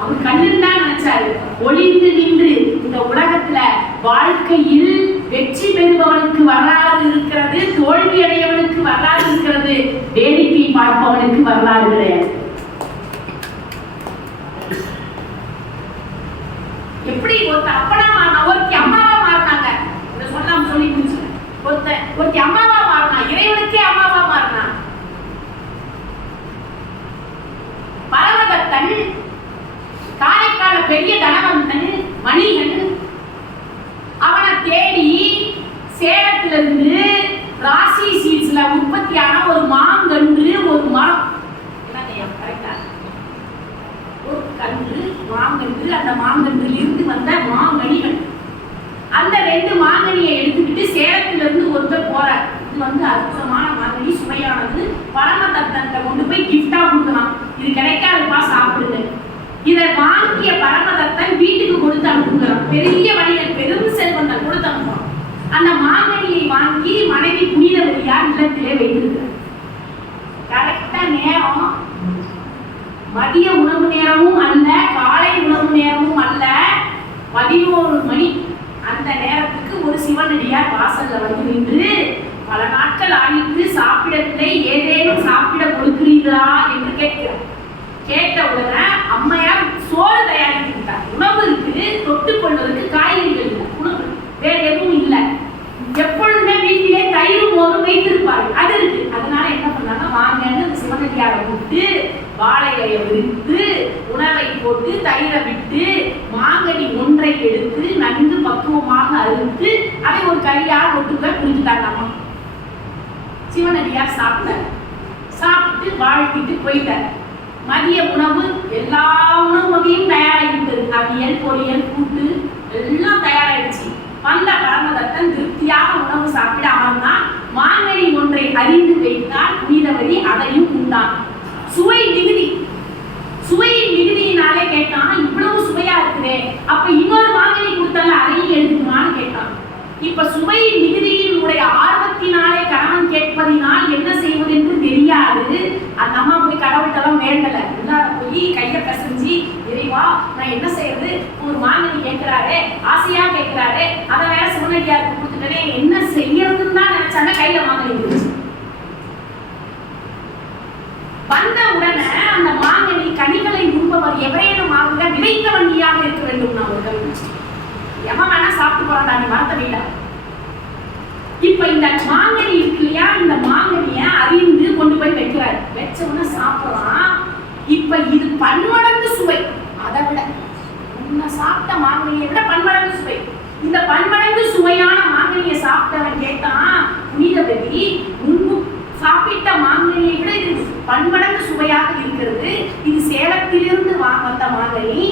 அவர் கண்ணில் தான் நினைச்சாரு. ஒளிந்து நின்று இந்த உலகத்துல வாழ்க்கையில் வெற்றி பெறுபவனுக்கு வரலாறு இருக்கிறது, தோல்வி அடையவனுக்கு வரலாறு இருக்கிறது, வேடிக்கை பார்ப்பவனுக்கு வரலாறு கிடையாது. எப்படி ஒருத்த அப்பனா மாறினா, ஒருத்தி அம்மாவா மாறினாங்க. இதை சொல்லாம சொல்லி முடிச்சு, ஒருத்தி அம்மாவா மாறினா, இறைவனுக்கே அம்மாவா மாறினா. பரமதத்தன், காரைக்கால பெரிய தனவந்தன் மணிகன், அவனை தேடி சேலத்திலிருந்து ராசி சீட்ஸ்ல உற்பத்தியான ஒரு மாங்கன்று, ஒரு மரம், ஒரு கன்று மாங்கன்று, அந்த மாங்கன்றில் இருந்து வந்த மாங்கனிகள். அந்த 2 மாங்கனியை எடுத்துக்கிட்டு சேலத்திலிருந்து ஒருத்தர் போறார். இது வந்து அற்புதமான மாங்கனி, சுவையானது, பரமதத்தன் கொண்டு போய் கிஃப்டா கொடுக்கலாம், இது கிடைக்காதுப்பா சாப்பிடுங்க. இதை வாங்கிய பரமதத்தன் வீட்டுக்கு கொடுத்து அனுப்புகிறான். பெரிய வணிகன், பெரும் செல்வந்தன் கொடுத்து அனுப்புவான். அந்த மாங்கனியை வாங்கி மனைவி புனிதவதியார் இல்லத்திலே வைத்திருக்கிறார். கரெக்டா நேரம் மதிய உணவு நேரமும் அல்ல, காலை உணவு நேரமும் அல்ல, 11 மணி. அந்த நேரத்துக்கு ஒரு சிவனடியார் வாசல்ல வந்து நின்று, பல நாட்கள் ஆயிற்று சாப்பிடவில்லை, ஏதேனும் சாப்பிட கொடுக்கிறீர்களா என்று கேட்கிறார். கேட்ட உடனே அம்மையார் சோறு தயாரித்துட்டார். உணவு இருக்கு, தொட்டுக் கொள்வதற்கு காய்கறிகள் இல்லை, உணவு வேற எதுவும் இல்லை. எப்பொழுதுமே வீட்டிலே தயிர் மோரும் வைத்திருப்பார்கள், அது இருக்கு. அதனால என்ன பண்ணாங்க, வாங்கன்னு சிவனடியாரை விட்டு வாழை இலையை விரித்து உணவை போட்டு தயிரை விட்டு மாங்கனி ஒன்றை எடுத்து நன்கு பக்குவமாக அறுத்து அதை ஒரு கையால் ஒட்டுக்க புரிஞ்சுட்டாங்க அம்மா. சிவனடியார் சாப்பிட்டார். சாப்பிட்டு வாழ்த்திட்டு போயிட்டார். மதிய உணவு எல்லா உணவு வகையும் தயாராகிவிட்டது. அவியல், பொரியல், கூட்டு எல்லாம் தயாராகிடுச்சு. வந்த பரமதத்தன் திருப்தியாக உணவு சாப்பிட அமர்ந்தான். மாங்கனி ஒன்றை அறிந்து வைத்தால் புனிதவதி, அதையும் உண்டான். சுவை மிகுதி, சுவையின் மிகுதியினாலே கேட்டான், இவ்வளவு சுவையா இருக்குதே, அப்ப இன்னொரு மாங்கனி கொடுத்தால அதையும் எடுக்குமான்னு கேட்டான். இப்ப சுவையின் மிகுதியினுடைய ஆர்வத்தினாலே கணவன் கேட்பதினால் என்ன செய்வது என்று தெரியாது. அந்த அம்மா போய் கடவுள்கிட்டலாம் வேண்டல, போய் கையை பிசைஞ்சு, இறைவா நான் என்ன செய்யறது, ஒரு மாங்கனி கேட்கிறாரு, ஆசையா கேட்கிறாரு, அதை வேற சிவனடியாருக்கு கொடுத்துட்டேனே, என்ன செய்யறதுன்னு தான் நினைச்சாங்க. கையில மாங்கனி இருந்துச்சு. வந்த உடனே அந்த மாங்கனி கனிகளை உண்பவர் எவரேனும் ஆகுங்க விதைத்த வண்டியாக இருக்க வேண்டும். நான் ஒரு கல்வி எவன் வேணா சாப்பிட்டு போறான்டா, நீ மறத்த வேண்டாம். இப்ப இந்த மாங்கனி இருக்கு இல்லையா, இந்த மாங்கனிய அறிந்து கொண்டு போய் வைக்கிறார். வச்சவன சாப்பிடலாம். இப்ப இது பன்மடங்கு சுவை, அதை விட முன்ன சாப்பிட்ட மாங்கனியை விட பன்மடங்கு சுவை. இந்த பன்மடங்கு சுவையான மாங்கனியை சாப்பிட்டவன் கேட்டான், புனிதவதி முன்பு சாப்பிட்ட மாங்கனியை விட இது பன்மடங்கு சுவையாக இருக்கிறது. இது சேலத்திலிருந்து வந்த மாங்கனி.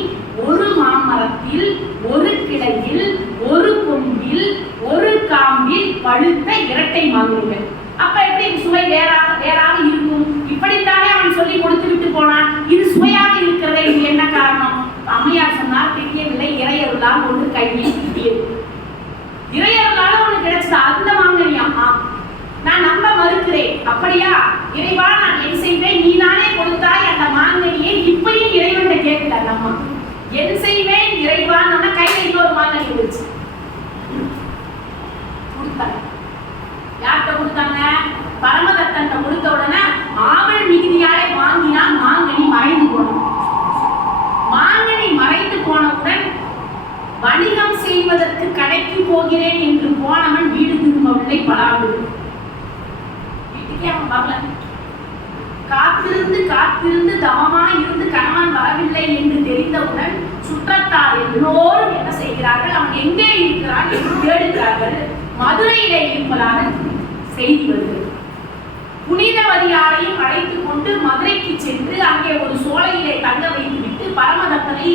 ஒரு மாமரத்தில், ஒரு கிளையில், ஒரு கொம்பில், ஒரு காம்பில் பழுத்த இரட்டை மாங்கனிகள். அப்ப எப்படி சுவை வேறாக இருக்கும்? இப்படித்தானே அவன் சொல்லி கொடுத்து விட்டு போனான். இது சுவையாக இருக்கிறதே, இது என்ன காரணம்? அம்மையார் சொன்னார், தெரியவில்லை, இறையருளால் ஒன்று கையில் கிட்டியது. இறையருளால ஒன்று கிடைச்சது, அந்த மாங்கனியா? நான் நம்ப மறுக்கிறேன். அப்படியா? இறைவா நான் என் செய்வேன், நீ தானே கொடுத்தாய் அந்த மாங்கனியை, இப்பயும் இறைவன் கேட்கிறார். அம்மா என் செய்வேன் இறைவான்னு கையில இன்னொரு மாங்கனி இருந்துச்சு. யார்கிட்ட கொடுத்தாங்க? பரமதத்தன் கொடுத்த உடனே ஆவல் மிகுதியாலே போகிறேன் என்று போனவன் வீடு திரும்பவில்லை பல ஆண்டுகள். வீட்டுக்கே அவன் வரல. காத்திருந்து காத்திருந்து தவமாய் இருந்து கணவன் வரவில்லை என்று தெரிந்தவுடன் சுற்றத்தார் எல்லோரும் என்ன செய்கிறார்கள், அவன் எங்கே இருக்கிறான் என்று தேடுகிறார்கள். மதுரையிலே இருப்பதாக செய்தி வருகிறது. புனிதவதியாரையும் அழைத்துக் கொண்டு மதுரைக்கு சென்று அங்கே ஒரு சோலையிலே தங்க வைத்துவிட்டு பரமதத்தனை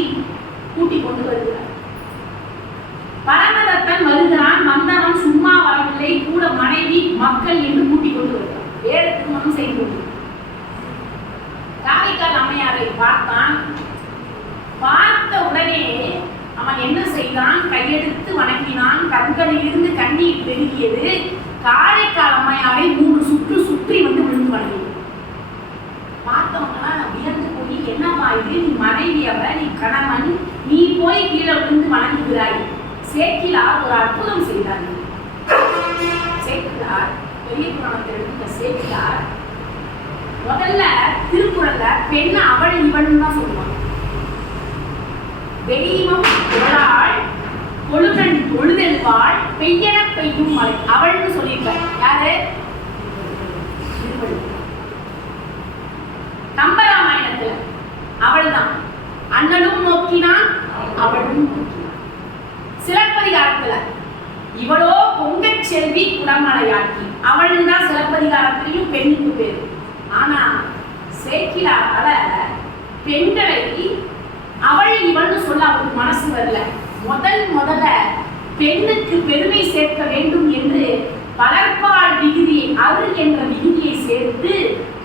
கூட்டிக் கொண்டு வருகிறார். பரமதத்தன் வருகிறான். வந்தவன் சும்மா வரவில்லை, கூட மனைவி மக்கள் என்று கூட்டிக் கொண்டு வருகிறான். வேறு திருமணம் செய்து கொண்டு காரைக்கால் அம்மையாரை பார்த்தான். பார்த்த உடனே அவன் என்ன செய்தான், கையெடுத்து வணங்கினான். கண்களில் இருந்து கண்ணீர் பெருகியது. காரைக்கால் அம்மையாரை 3 சுற்று சுற்றி வந்து விழுந்து வணங்கினான். பார்த்தவங்கன்னா நான் வியந்து போய், என்னம்மா இது, நீ மனைவி அவ, நீ கணவன், நீ போய் கீழே விழுந்து வணங்குகிறாய். சேக்கிலார் ஒரு அற்புதம் செய்தார். சேக்கிலார் பெரிய புராணத்தில் இருந்த சேக்கிலார் முதல்ல திருக்குறள்ல பெண் அவள் இவன் தான் சொல்லுவாங்க. தெய்வம் தொழாள் கொழுகன் தொழுதெல்வாள் பெய்யன பெய்யும் மழை அவள்னு சொல்லியிருக்க. யாரு? கம்பராமாயணத்துல அவள் தான். அண்ணனும் நோக்கினான் அவளும் நோக்கினான். சிலப்பதிகாரத்துல இவளோ பொங்கச் செல்வி குடமலையாக்கி அவள் தான் சிலப்பதிகாரத்திலையும் பெண்ணுக்கு பேரு. ஆனா சேக்கிலாரால பெண்களை அவள் இவள்னு சொல்ல அவருக்கு மனசு வரல. முதல்ல பெண்ணுக்கு பெருமை சேர்க்க வேண்டும் என்று பலர்பால் விகுதியை அவர் என்ற விகுதியை சேர்த்து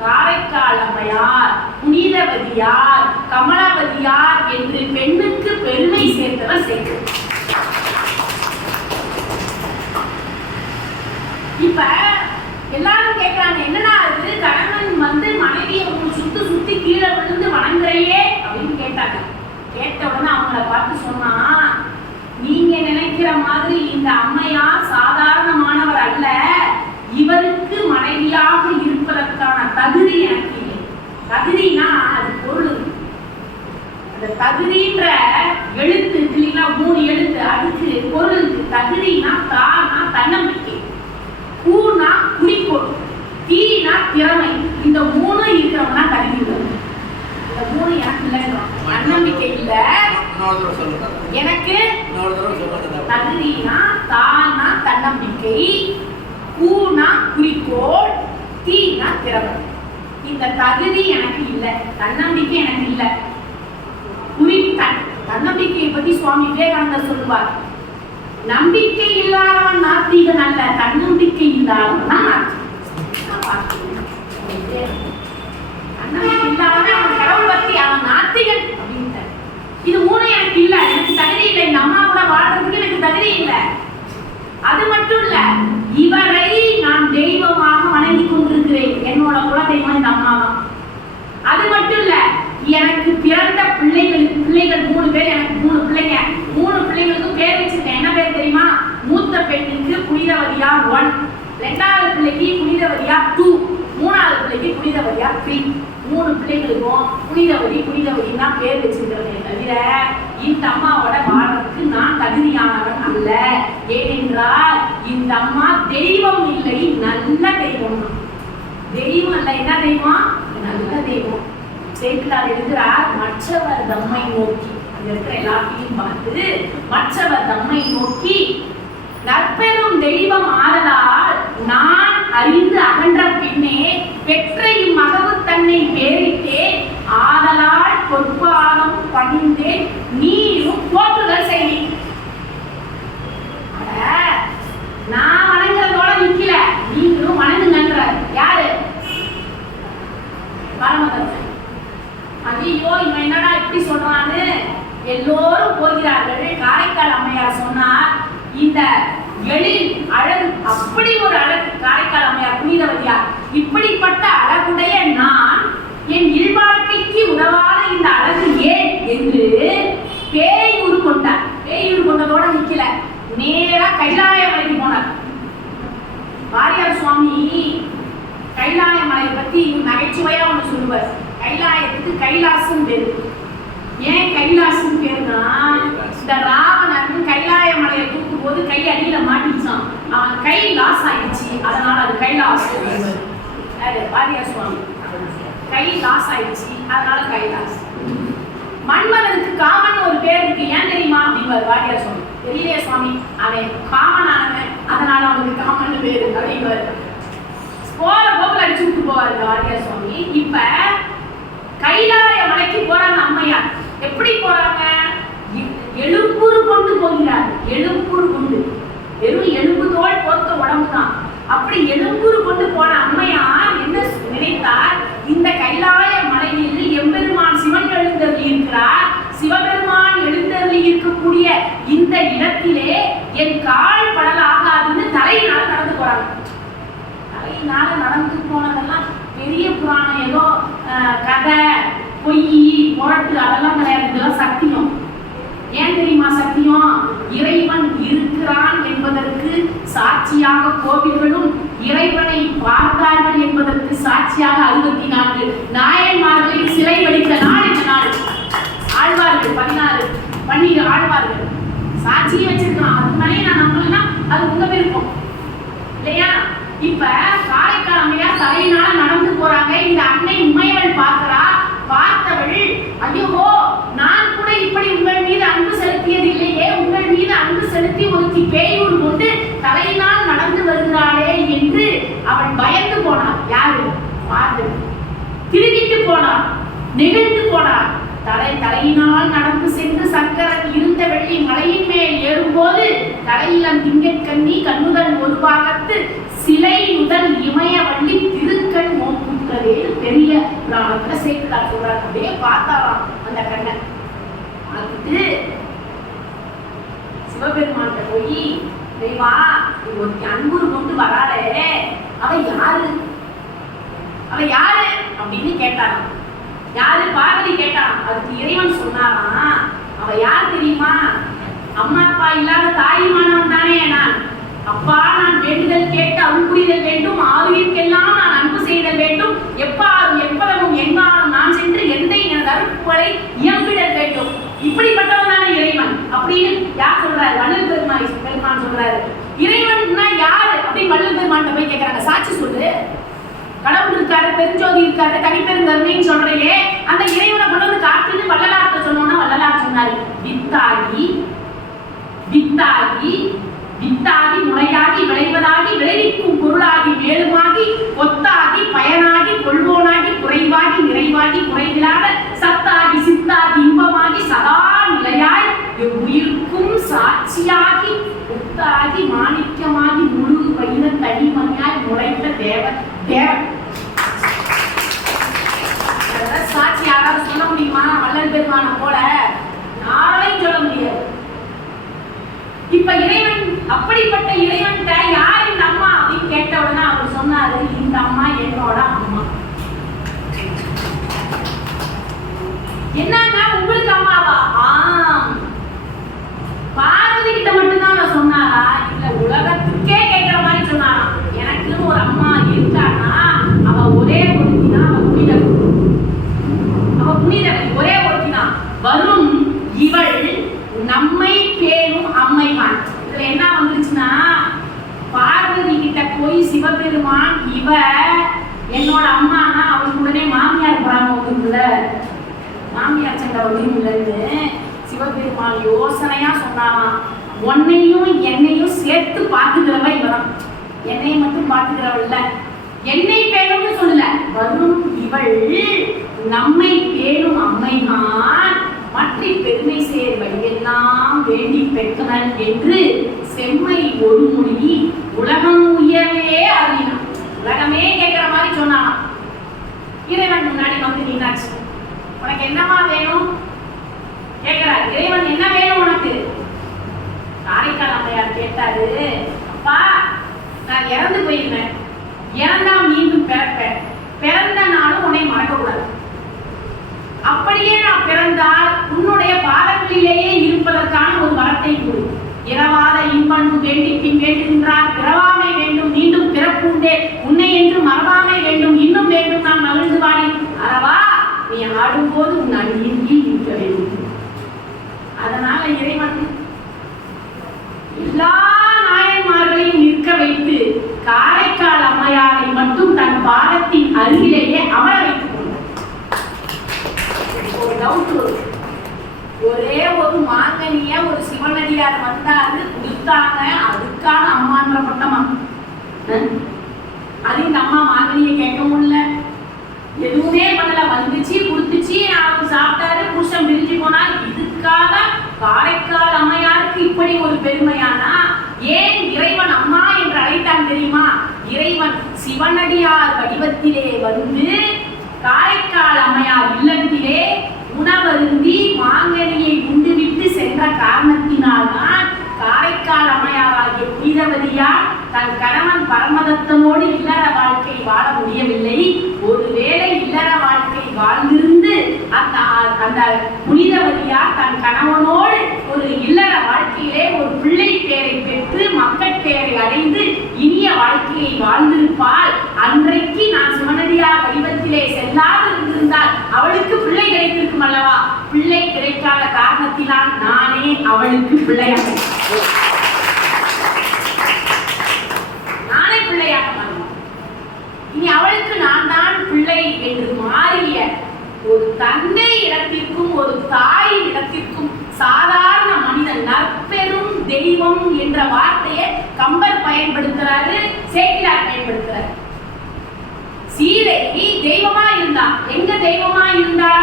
காரைக்கால் அம்மையார், புனிதவதியார், கமலவதியார் என்று பெண்ணுக்கு பெருமை சேர்த்தவர் சேர்க்கிறார். இப்ப எல்லாரும் கேட்கிறாங்க, என்னன்னா அது கணவன் வந்து மனைவியை சுத்தி கீழே விழுந்து வணங்குறையே அப்படின்னு கேட்டாங்க. கேட்ட உடனே அவங்கள பார்த்து சொன்னா, நீங்க நினைக்கிற மாதிரி இந்த அம்மையார் சாதாரணமானவர் அல்ல. இவருக்கு மனைவியாக இருப்பதற்கான தகுதி எனக்கு இல்லை. தகுதினா அது பொருள். அந்த தகுதின்ற எழுத்து இருக்கு இல்லைங்களா, 3 எழுத்து, அதுக்கு பொருள் இருக்கு. தகுதினா தானா தன்னம்பிக்கை, கூனா குறிக்கோள், தீனா திறமை. இந்த 3 இருக்கிறவங்க தகுதி உள்ளது. இந்த 3 எனக்கு இல்லைங்க. தன்னம்பிக்கை இல்ல எனக்கு. தகுதினா தானா தன்னம்பிக்கை, கூனா குறிக்கோள், தீனா திறமை. இந்த தகுதி எனக்கு இல்லை, தன்னம்பிக்கை எனக்கு இல்லை. தன்னம்பிக்கையை பத்தி சுவாமி விவேகானந்தர் சொல்லுவார், நம்பிக்கை இல்லாதவன் நாத்திகன் அல்ல, தன்னம்பிக்கை இல்லாதவன் தான் நாத்திகன். தன்னம்பிக்கை இல்லாதவன் அவன் கடவுள் பத்தி அவன் நாத்திகன் அப்படின்ட்டு. இது 3 எனக்கு இல்ல, எனக்கு தகுதி இல்லை. இந்த அம்மா கூட வாழ்றதுக்கு எனக்கு தகுதி இல்லை. அது மட்டும் இல்ல, இவரை நான் தெய்வமாக வணங்கி கொண்டிருக்கிறேன். என்னோட குலதெய்வம் இந்த அம்மா தான். அது மட்டும் இல்ல, எனக்கு பிறந்த பிள்ளைகள் 3 பேர். எனக்கு 3 பிள்ளைங்க. 3 பிள்ளைகளுக்கும் பேர் வச்சிருக்கேன். என்ன பேர் தெரியுமா? மூத்த பெண்ணுக்கு புனிதவதியார் 1, 2வது பிள்ளைக்கு புனிதவதியார் 2, 3வது பிள்ளைக்கு புனிதவதியார் 3. 3 பிள்ளைகளுக்கும் புனிதவதி தான் பேர் வச்சிருக்கிறேன். தவிர இந்த அம்மாவோட வாழ்றதுக்கு நான் தகுதியானவன் அல்ல. ஏனென்றால் இந்த அம்மா தெய்வம் இல்லை, நல்ல தெய்வம். தெய்வம் அல்ல, என்ன தெய்வம்? நல்ல தெய்வம். சேக்கிலார் எழுதுகிறார், மற்றவர் தம்மை நோக்கி, அங்க இருக்கிற எல்லாத்தையும் பார்த்து மற்றவர் தம்மை நோக்கி நற்பெரும் தெய்வம் ஆதலால் நான் அறிந்து அகன்ற பின்னே பெற்ற இம்மகவு தன்னை பேரிட்டே ஆதலால் பொற்பாதம் பணிந்தேன் நீரும் போற்றுதல் செய்தி. நான் வணங்குறதோட நிக்கல, நீங்களும் வணங்குங்கன்ற. யாரு? பரமதத்தன். ஐயோ இவன் என்னடா இப்படி சொல்றான்னு எல்லோரும் போகிறார்கள். காரைக்கால் அம்மையார் சொன்னார், இந்த எழில் அழகு, அப்படி ஒரு அழகு காரைக்கால் அம்மையார் புனிதவதியார். இப்படிப்பட்ட அழகுடைய நான் என் இல்வாழ்க்கைக்கு உதவாத இந்த அழகு ஏன் என்று பேயூர் கொண்டார். பேயூர் கொண்டதோட நிக்கல, நேரா கைலாய மலைக்கு போனார். வாரியார் சுவாமி கைலாய மலையை பத்தி நகைச்சுவையா ஒன்று சொல்லுவார். கைலாயத்துக்கு கைலாசம் பேரு. ஏன் கைலாசம் பேருனா, இந்த ராவணன் கைலாய கைலாய மலையை தூக்கும் போது கை அடியில மாட்டிச்சான், அவன் கை லாஸ் ஆயிடுச்சு, அதனால அது கைலாஸ். வாரியார் சுவாமி கை லாஸ் ஆயிடுச்சு, அதனால கைலாஸ். மன்மதனுக்கு காமன் ஒரு பேர் இருக்கு, ஏன் தெரியுமா அப்படின்வார் வாரியார் சுவாமி. தெரியலையே சுவாமி, அவன் காமனானவன், அதனால அவனுக்கு காமன் பேரு அப்படின்வார். போற போக்குல அடிச்சு விட்டு போவாரு வாரியார் சுவாமி. இப்ப கைலாய மலைக்கு போறாங்க அம்மையார். எப்படி போறாங்க? எழும்பூர் கொண்டு போகிறார். எழும்பூர் கொண்டு, வெறும் எலும்பு தோல் போர்த்த உடம்பு தான். அப்படி எழும்பூர் கொண்டு போன அம்மையார் என்ன நினைத்தார்? இந்த கைலாய மலையில் எம்பெருமான் சிவன் எழுந்தருளி இருக்கிறார், சிவபெருமான் எழுந்தருளி இருக்கக்கூடிய இந்த இடத்திலே என் கால் படல் ஆகாதுன்னு தலையினால நடந்து போறாங்க. தலையினால நடந்து போனதெல்லாம் பெரிய புராணம், ஏதோ கதை, பொய், முரட்டு அதெல்லாம் கிடையாது. இதெல்லாம் சத்தியம். ஏன் தெரியுமா சத்தியம்? இறைவன் இருக்கிறான் என்பதற்கு சாட்சியாக கோவில்களும், இறைவனை பார்த்தார்கள் என்பதற்கு சாட்சியாக 64 நாயன்மார்களின் சிலை வடித்த நாள் இந்த நாள். ஆழ்வார்கள் 12 ஆழ்வார்கள் சாட்சியை வச்சிருக்கலாம். அதுக்கு மேலே நான் நம்பலைன்னா அது உங்க விருப்பம் இல்லையா? இப்ப காரைக்கால் அம்மையார் தலையினால நடந்து போறாங்க. இந்த அன்னை உமையவள் பார்க்கிறா. பார்த்தவள், ஐயோ நான் கூட இப்படி உங்கள் மீது அன்பு செலுத்தியது இல்லையே, உங்கள் மீது அன்பு செலுத்தி ஒருத்தி பேயூர் கொண்டு தலையினால் நடந்து வருகிறாளே என்று அவள் பயந்து போனாள். யாரு? பார்வதி. திருகிட்டு போனாள், நெகிழ்ந்து போனாள். தலையினால் நடந்து சென்று சங்கரன் இருந்த வெள்ளி மலையின் மேல் ஏறும்போது தலையிலம் திங்கட்கண்ணி கண்ணுதல் ஒரு பாகத்து சிலை முதல் இமயவள்ளி திருக்கண் மோக்குற்றதே பெரிய புராணத்துல சேர்க்கிறார் சொல்றாரு. அப்படியே பார்த்தாராம் அந்த கண்ணை. பார்த்துட்டு சிவபெருமான்கிட்ட போய், தெய்வா ஒரு அன்புரு கொண்டு வராளே, அவ யாரு, அவ யாரு அப்படின்னு கேட்டாராம். யாரு? பார்வதி கேட்டான். அதுக்கு இறைவன் சொன்னாராம், அவ யார் தெரியுமா? அம்மா அப்பா இல்லாத தாயுமானவன் தானே நான். அப்பா நான் வேண்டுதல் கேட்டு அருள் புரிதல் வேண்டும், ஆவியிற்கெல்லாம் நான் அன்பு செய்தல் வேண்டும், எப்பாரும் எப்பளவும் எங்காலும் நான் சென்று எந்த எனது அருட்புகளை இயம்பிடல் வேண்டும். இப்படிப்பட்டவன் தானே இறைவன் அப்படின்னு யார் சொல்றாரு? வள்ளல் பெருமான் சொல்றாரு. இறைவன்னா யாரு அப்படின்னு வள்ளல் பெருமான் போய் கேட்கறாங்க. சாட்சி சொல்லு, கடவுள் இருக்காரு, பெருஞ்சோதி இருக்காரு, தனிப்பெருங்கருணைன்னு சொல்றையே, அந்த இறைவனை கொண்டு வந்து காட்டுன்னு வள்ளலார்ட்ட சொன்னோம்னா வள்ளலார் சொன்னாரு, வித்தாகி வித்தாகி வித்தாகி முளையாகி விளைவதாகி விளைவிக்கும் பொருளாகி மேலுமாகி கொத்தாகி பயனாகி கொள்வோனாகி குறைவாகி நிறைவாகி குறைவில்லாத சத்தாகி சித்தாகி இன்பமாகி சதா நிலையாய் உயிருக்கும் சாட்சியாகி முத்தாகி மாணிக்கமாகி முழு வைர தனிமணியாய் முளைத்த தேவன். சாட்சி யாராவது சொல்ல முடியுமா? வள்ளல் பெருமான போல யாராலையும் சொல்ல முடியாது. இப்ப இறைவன், அப்படிப்பட்ட இறைவன் யார் இந்த அம்மா அப்படின்னு கேட்ட உடனே அவர் சொன்னாரு, இந்த அம்மா என்னோட அம்மா. என்னங்க உங்களுக்கு அம்மாவா? ஆம். பார்வதி கிட்ட மட்டும்தான் நான் சொன்னாரா? இல்ல உலகத்துக்கே கேட்கிற மாதிரி சொன்னாரா? எனக்குன்னு ஒரு அம்மா இருக்கானா அவ ஒரே ஒருத்தினா, அவ புனிதவள், அவ புனிதவள், ஒரே ஒருத்தினா. வரும் இவள் நம்மை பேரும் அம்மைதான். இதுல என்ன வந்துருச்சுன்னா, பார்வதி கிட்ட போய் சிவபெருமான் இவ என்னோட அம்மானா அவளுக்கு உடனே மாமியார் புறாம வந்துருக்குல்ல, மாமியார் சண்டை வந்துருக்குல்லன்னு சிவபெருமான் யோசனையா சொன்னாராம். உன்னையும் என்னையும் சேர்த்து பார்த்துக்கிறவ இவதான். என்னை மட்டும் பார்த்துக்கிறவள் இல்ல, என்னை பேரும்னு சொல்லல, வரும் இவள் நம்மை பேரும் அம்மைதான், மற்ற பெருமை சேர் வழியெல்லாம் வேண்டி பெற்றனன் என்று செம்மை ஒரு மொழி உலகம் உயவே அறினான். உலகமே கேட்கிற மாதிரி சொன்னான். இறைவன் முன்னாடி வந்து நின்னாச்சு. உனக்கு என்னமா வேணும் கேட்கிறார். இறைவன் என்ன வேணும் உனக்கு? காரைக்கால் அம்மையார் கேட்டாரு, அப்பா நான் இறந்து போயிருந்தேன், இறந்தா மீண்டும் பிறப்பேன், பிறந்த நாளும் உன்னை மறக்க கூடாது. அப்படியே நான் பிறந்தால் உன்னுடைய பாதங்களிலேயே இருப்பதற்கான ஒரு வரத்தை கொடு. இரவாத இன்பன்பு வேண்டி பின் வேண்டுகின்றார், பிறவாமை வேண்டும் மீண்டும் பிறப்புண்டே, உன்னை என்று மறவாமை வேண்டும் இன்னும் வேண்டும் நான் மகிழ்ந்து வாடி. அறவா நீ ஆடும்போது உன் அடியில் இருக்க வேண்டும். அதனால இறைவன் அருகிலேயே அமர வைத்துக் கொண்டார். ஒரு டவுட் வரும். ஒரே ஒரு மாங்கனிய ஒரு சிவனடியார் வந்தாரு கொடுத்தாங்க, அதுக்கான அம்மான்ற பட்டமா? அது இந்த அம்மா மாங்கனியை கேட்க முடியல, எதுவுமே பண்ணல, வந்துச்சு கொடுத்துச்சு, அவர் சாப்பிட்டாரு, புருஷன் பிரிஞ்சு போனார். இதுக்காக காரைக்கால் அம்மையாருக்கு இப்படி ஒரு பெருமையானா? ஏன் இறைவன் அம்மா என்று அழைத்தான் தெரியுமா? இறைவன் சிவனடியார் வடிவத்திலே வந்து காரைக்கால் அம்மையார் இல்லத்திலே உணவருந்தி மாங்கனியை உண்டுவிட்டு சென்ற காரணத்தினால்தான் காரைக்கால் அம்மையாராகிய புனிதவதியார் தன் கணவன் பரமதத்தனோடு இல்லற வாழ்க்கை வாழ முடியவில்லை. ஒருவேளை இல்லற வாழ்க்கை வாழ்ந்திருந்து அந்த புனிதவதியார் தன் கணவனோடு ஒரு இல்லற வாழ்க்கையிலே ஒரு பிள்ளை பேரை பெற்று மக்கள் பேரை அடைந்து இனிய வாழ்க்கையை வாழ்ந்திருப்பாள். அன்றைக்கு நான் சிவனடியார் வடிவத்திலே செல்லாது இருந்திருந்தால் அவளுக்கு பிள்ளை கிடைத்திருக்கும் அல்லவா? பிள்ளை கிடைக்காத காரணத்தினால் நானே அவளுக்கு பிள்ளையாக இனி அவளுக்கு நான் தான் பிள்ளை என்று மாறிய ஒரு தந்தை இடத்திற்கும் ஒரு தாய் இடத்திற்கும் சாதாரண மனிதன் நற்பெரும் தெய்வம் என்ற வார்த்தையை கம்பர் பயன்படுத்துறாரு, சேக்கிழார் பயன்படுத்துறாரு. சீதை தெய்வமா இருந்தா. எங்க தெய்வமா இருந்தா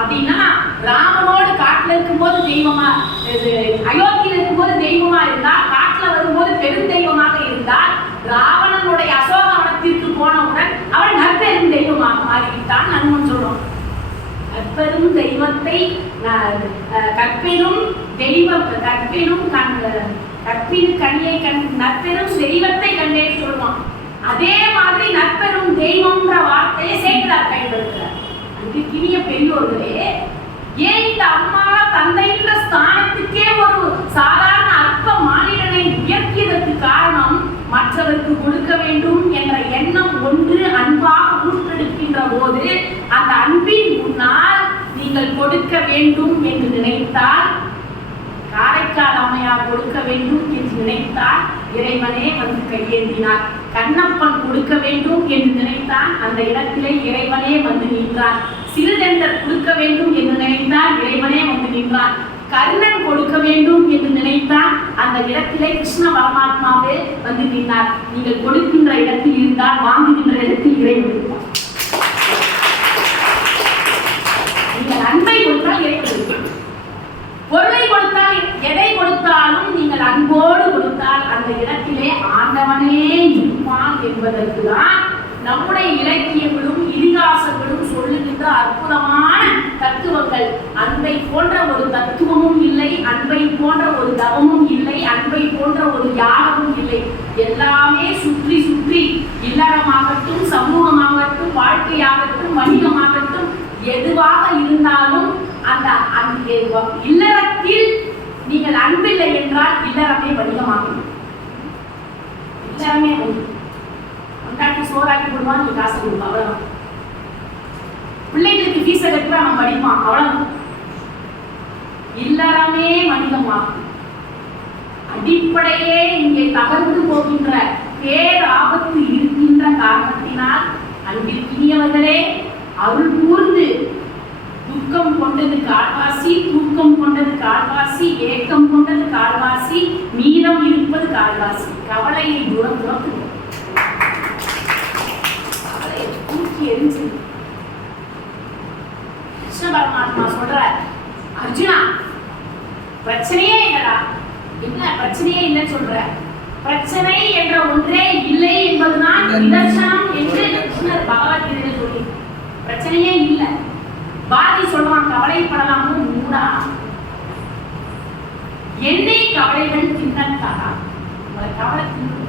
அப்படின்னா, ராமனோடு காட்டுல இருக்கும்போது தெய்வமா, அயோத்தியில இருக்கும்போது தெய்வமா இருந்தா, காட்டுல வரும்போது பெரும் தெய்வமாக இருந்தால், ராவணனுடைய அசோகவனத்திற்கு போனவுடன் அவள் நற்பெரும் தெய்வமாக மாறிவிட்டான். அனுமன் சொல்றோம், நற்பெரும் தெய்வத்தை கற்பினும் தெய்வம் கற்பினும் கற்பின் கனியை நற்பெரும் தெய்வத்தை கண்டேன்னு சொல்லுவான். அதே மாதிரி நற்பெரும் தெய்வம்ன்ற வார்த்தையை சேக்கிழார் பயன்படுத்துறார். அங்கு கிணிய பெரியோர்களே, ஏன் இந்த அம்மா தந்தைன்ற ஸ்தானத்துக்கே ஒரு சாதாரண அற்ப மானிடனை உயர்த்தியதற்கு காரணம், மற்றவருக்கு கொடுக்க வேண்டும் என்ற எண்ணம் ஒன்று அன்பாக ஊற்றெடுக்கின்ற போது, அந்த அன்பின் முன்னால் நீங்கள் கொடுக்க வேண்டும் என்று நினைத்தால், காரைக்கால் அம்மையார் கொடுக்க வேண்டும் என்று நினைத்தால் இறைவனே வந்து கையேந்தினார். கண்ணப்பன் கொடுக்க வேண்டும் என்று நினைத்தான், அந்த இடத்திலே இறைவனே வந்து நின்றார். சிறுதெண்டர் கொடுக்க வேண்டும் என்று நினைத்தால் இறைவனே வந்து நின்றார். கர்ணன் கொடுக்க வேண்டும் என்று நினைத்தால் அந்த இடத்திலே கிருஷ்ண பரமாத்மாவே வந்து நின்றார். நீங்கள் கொடுக்கின்ற இடத்தில் இருந்தால் வாங்குகின்ற இடத்தில் இறைவன் இருப்பார். நீங்கள் அன்பை கொடுத்தால் இறைவன் இருப்பார். பொருளை கொடுத்தால், எதை கொடுத்தாலும் நீங்கள் அன்போடு கொடுத்தால் அந்த இடத்திலே ஆண்டவனே இருப்பான் என்பதற்கு தான் நம்முடைய இலக்கியங்களும் இதிகாசங்களும் சொல்லுகின்ற அற்புதமான தத்துவங்கள். அன்பை போன்ற ஒரு தத்துவமும் இல்லை, அன்பை போன்ற ஒரு தவமும் இல்லை, அன்பை போன்ற ஒரு யாகமும் இல்லை. எல்லாமே சுற்றி சுற்றி, இல்லறமாகட்டும், சமூகமாகட்டும், வாழ்க்கையாகட்டும், வணிகமாகட்டும், எதுவாக இருந்தாலும் அந்த இல்லறத்தில் நீங்கள் அன்பில்லை என்றால் இல்லறமே வணிகமாகும். இல்லறமே கொண்டாட்டி சோறாக்கி போடுவான், நீ காசு கொடுப்பா, அவ்வளவுதான். பிள்ளைகளுக்கு ஃபீஸ கட்டுவா, அவன் படிப்பான், அவ்வளவுதான். இல்லறமே வணிகமாகும். அடிப்படையே இங்கே தகர்ந்து போகின்ற பேராபத்து இருக்கின்ற காரணத்தினால் அன்பிற்கினியவர்களே, அருள் கூர்ந்து துக்கம் கொண்டது கால்வாசி, தூக்கம் கொண்டது கால்வாசி, ஏக்கம் கொண்டது கால்வாசி, மீதம் இருப்பது கால்வாசி. கவலையை தூரம் துரத்துவோம், கவலையை தூக்கி எரிஞ்சு. கிருஷ்ண பரமாத்மா சொல்ற, அர்ஜுனா பிரச்சனையே இல்லடா. என்ன பிரச்சனையே இல்லைன்னு சொல்ற? பிரச்சனை என்ற ஒன்றே இல்லை என்பதுதான் நிதர்சனம் என்று கிருஷ்ணர் பகவத்கீதையில சொல்லி. பிரச்சனையே இல்லை. பாரதி சொல்றான், கவலைப்படலாமோ மூடா, என்னை கவலைகள் தின்னத்தாரா. உங்களை கவலை தின்னு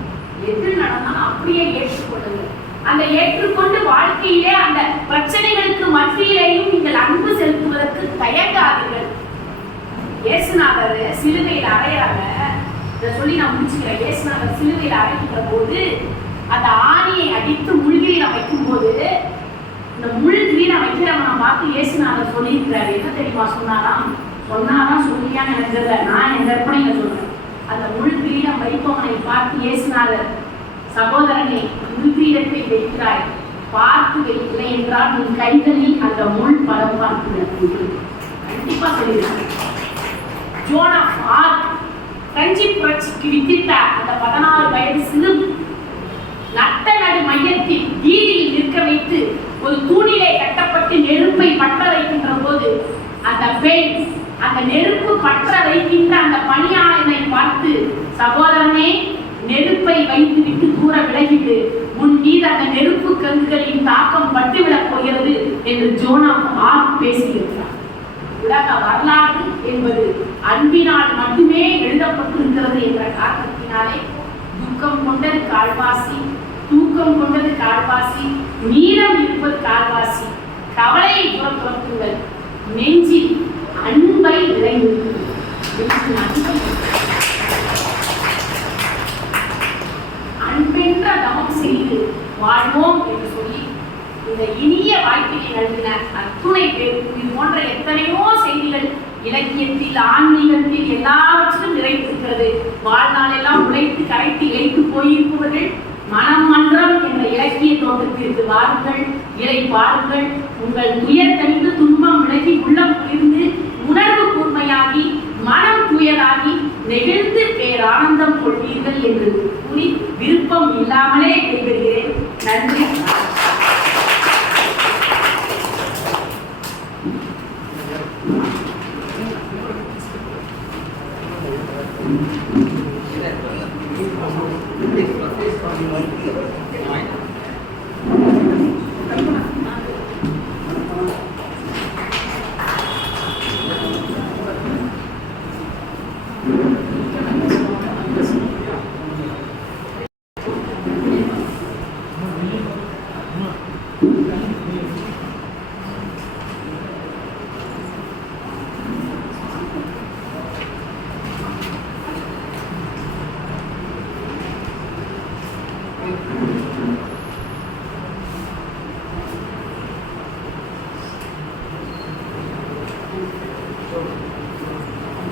எது நடந்தாலும் அப்படியே ஏற்றுக்கொள்ளுங்க. அந்த ஏற்றுக்கொண்டு வாழ்க்கையிலே அந்த பிரச்சனைகளுக்கு மத்தியிலேயும் நீங்கள் அன்பு செலுத்துவதற்கு தயங்காதீர்கள். இயேசுநாதர் சிலுவையில் அறையிறாங்க. இதை சொல்லி நான் முடிச்சுக்கிறேன். இயேசுநாதர் சிலுவையில் அறைகின்ற போது அந்த ஆணியை அடித்து முள்கிரியில வைக்கும் போது, இந்த முள்கிரியில வைக்கிறவனை பார்த்து இயேசுநாதர் சொல்லியிருக்கிறாரு. என்ன தெரியுமா சொன்னாராம்? சொன்னாதான் சொல்லியான்னு எனக்கு தெரியல, நான் என் கற்பனையில சொல்றேன். அந்த முள்கிரீடம் வைப்பவனை பார்த்து இயேசுநாதர், சகோதரனே முள்கிரீடத்தை வைக்கிறாய், பார்த்து வைக்கலை என்றால் உன் கைகளில் அந்த முள் பலம் பார்த்து கண்டிப்பா சொல்லியிருக்காங்க. ஜோன் ஆஃப் ஆர்க் பிரெஞ்சு புரட்சிக்கு வித்திட்ட அந்த 16 வயது சிறு நட்ட நடு மையத்தில் வீதியில் நிற்க வைத்து ஒரு தூணிலே கட்டப்பட்டு நெருப்பை பற்ற வைக்கின்ற போது அந்த பெண் அந்த நெருப்பு பற்ற வைக்கின்ற அந்த பணியாளனை பார்த்து, சகோதரனே, நெருப்பை வைத்து விட்டு தூர விலகிட்டு உன் மீது அந்த நெருப்பு கங்குகளின் தாக்கம் பட்டுவிடப் போகிறது என்று ஜோன் ஆஃப் ஆர்க் பேசியிருக்கிறார். உலக வரலாறு என்பது அன்பினால் மட்டுமே எழுதப்பட்டிருக்கிறது என்ற காரணத்தினாலே துக்கம் கொண்டது கால்வாசி, தூக்கம் கொண்டது கால்வாசி, மீதம் இருப்பது கால்வாசி. கவலையை புறத்துவத்துங்கள், நெஞ்சில் அன்பை நிறைந்திருக்கிறது. அன்பென்ற தவம் செய்து வாழ்வோம் என்று சொல்லி இந்த இனிய வாழ்க்கையை நல்கின அத்துணை பேருக்கு இது போன்ற எத்தனையோ செய்திகள் இலக்கியத்தில், ஆன்மீகத்தில் எல்லாவற்றிலும் நிறைந்திருக்கிறது. வாழ்நாள் எல்லாம் உழைத்து கரைத்து இழைத்து போயிருப்பவர்கள் மனம் மன்றம் என்ற இலக்கிய தோட்டத்திற்கு வாருங்கள், இறை பாருங்கள். உங்கள் துயர் கணிந்து துன்பம் விலகி உள்ளம் குளிர்ந்து உணர்வு கூர்மையாகி மனம் தூயதாகி நெகிழ்ந்து பேரானந்தம் கொள்வீர்கள் என்று கூறி விருப்பம் இல்லாமலே விடைபெறுகிறேன். நன்றி.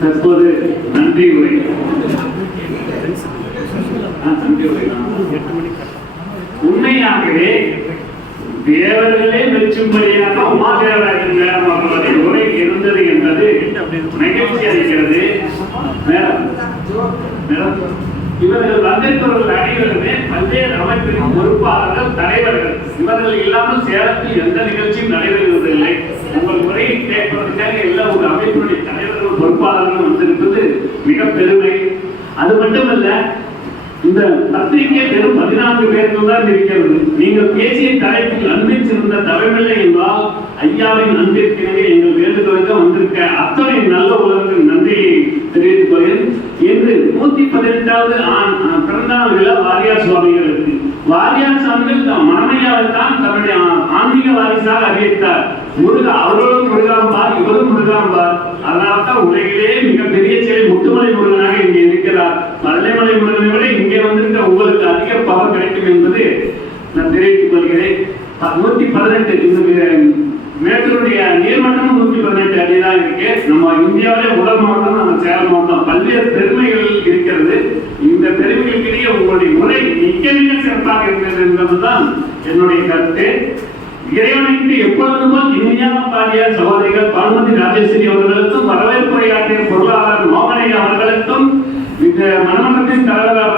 தற்போது நன்றி உரை. உண்மையாகவே தேவர்களே மெச்சும்படியாக உமாதேவராஜன் மேடம் அவர்களுடைய உரை இருந்தது என்பது மகிழ்ச்சி அளிக்கிறது. இவர்கள் வந்திருப்பவர்கள் அனைவருமே பல்வேறு அமைப்பின் பொறுப்பாளர்கள், தலைவர்கள். இவர்கள் இல்லாமல் சேலத்தில் எந்த நிகழ்ச்சியும் நடைபெறுவதில்லை. உங்கள் உரையை கேட்பதற்காக எல்லா ஒரு அமைப்பினுடைய தலைவர்கள், பொறுப்பாளர்களும் வந்திருப்பது மிக பெருமை. அது மட்டுமல்ல, இந்த பத்திரிகை வெறும் 14 பேர்கள் தான் இருக்கிறது. நீங்கள் பேசிய தலைப்பில் அன்பில் சிறந்த தவமில்லை என்றால் ஐயாவின் அன்பிற்கினவே எங்கள் வேண்டுகோளுக்கு வந்திருக்க அத்தனை நல்ல உலகத்தின் நன்றியை தெரிவித்துக் கொள்கிறேன். என்று 118வது பிறந்தநாள் விழா வாரியார் சுவாமிகளுக்கு. வாரியார் சுவாமிகள் மனமையாவைத்தான் தன்னுடைய ஆன்மீக வாரிசாக அறிவித்தார். முருகா, அவர்களும் முருகாம்பார், இவரும் முருகாம்பார். அதனால்தான் உலகிலே மிகப்பெரிய செயல் முத்துமலை முருகனாக இங்கே இருக்கிறார். மல்லைமலை முருகனை விட இங்கே வந்திருக்க உங்களுக்கு அதிக பவர் கிடைக்கும் என்பது நான் தெரிவித்துக் கொள்கிறேன். 118 மேட்டூருடைய நீர்மட்டமும் 118 அடி தான் இருக்கு. நம்ம இந்தியாவிலே முதல் மாவட்டம் நம்ம சேலம் மாவட்டம். பல்வேறு பெருமைகள் இருக்கிறது. இந்த பெருமைகளுக்கிடையே உங்களுடைய முறை மிக மிக சிறப்பாக இருக்கிறது என்பதுதான் என்னுடைய கருத்து. இறைவனுக்கு எப்பொழுதும் இனிமையாக பாடிய சகோதரிகள் பானுமதி ராஜேஸ்வரி அவர்களுக்கும், வரவேற்புரையாற்றிய பொருளாளர் மோகனையா அவர்களுக்கும், இந்த மனமன்றத்தின் தலைவர்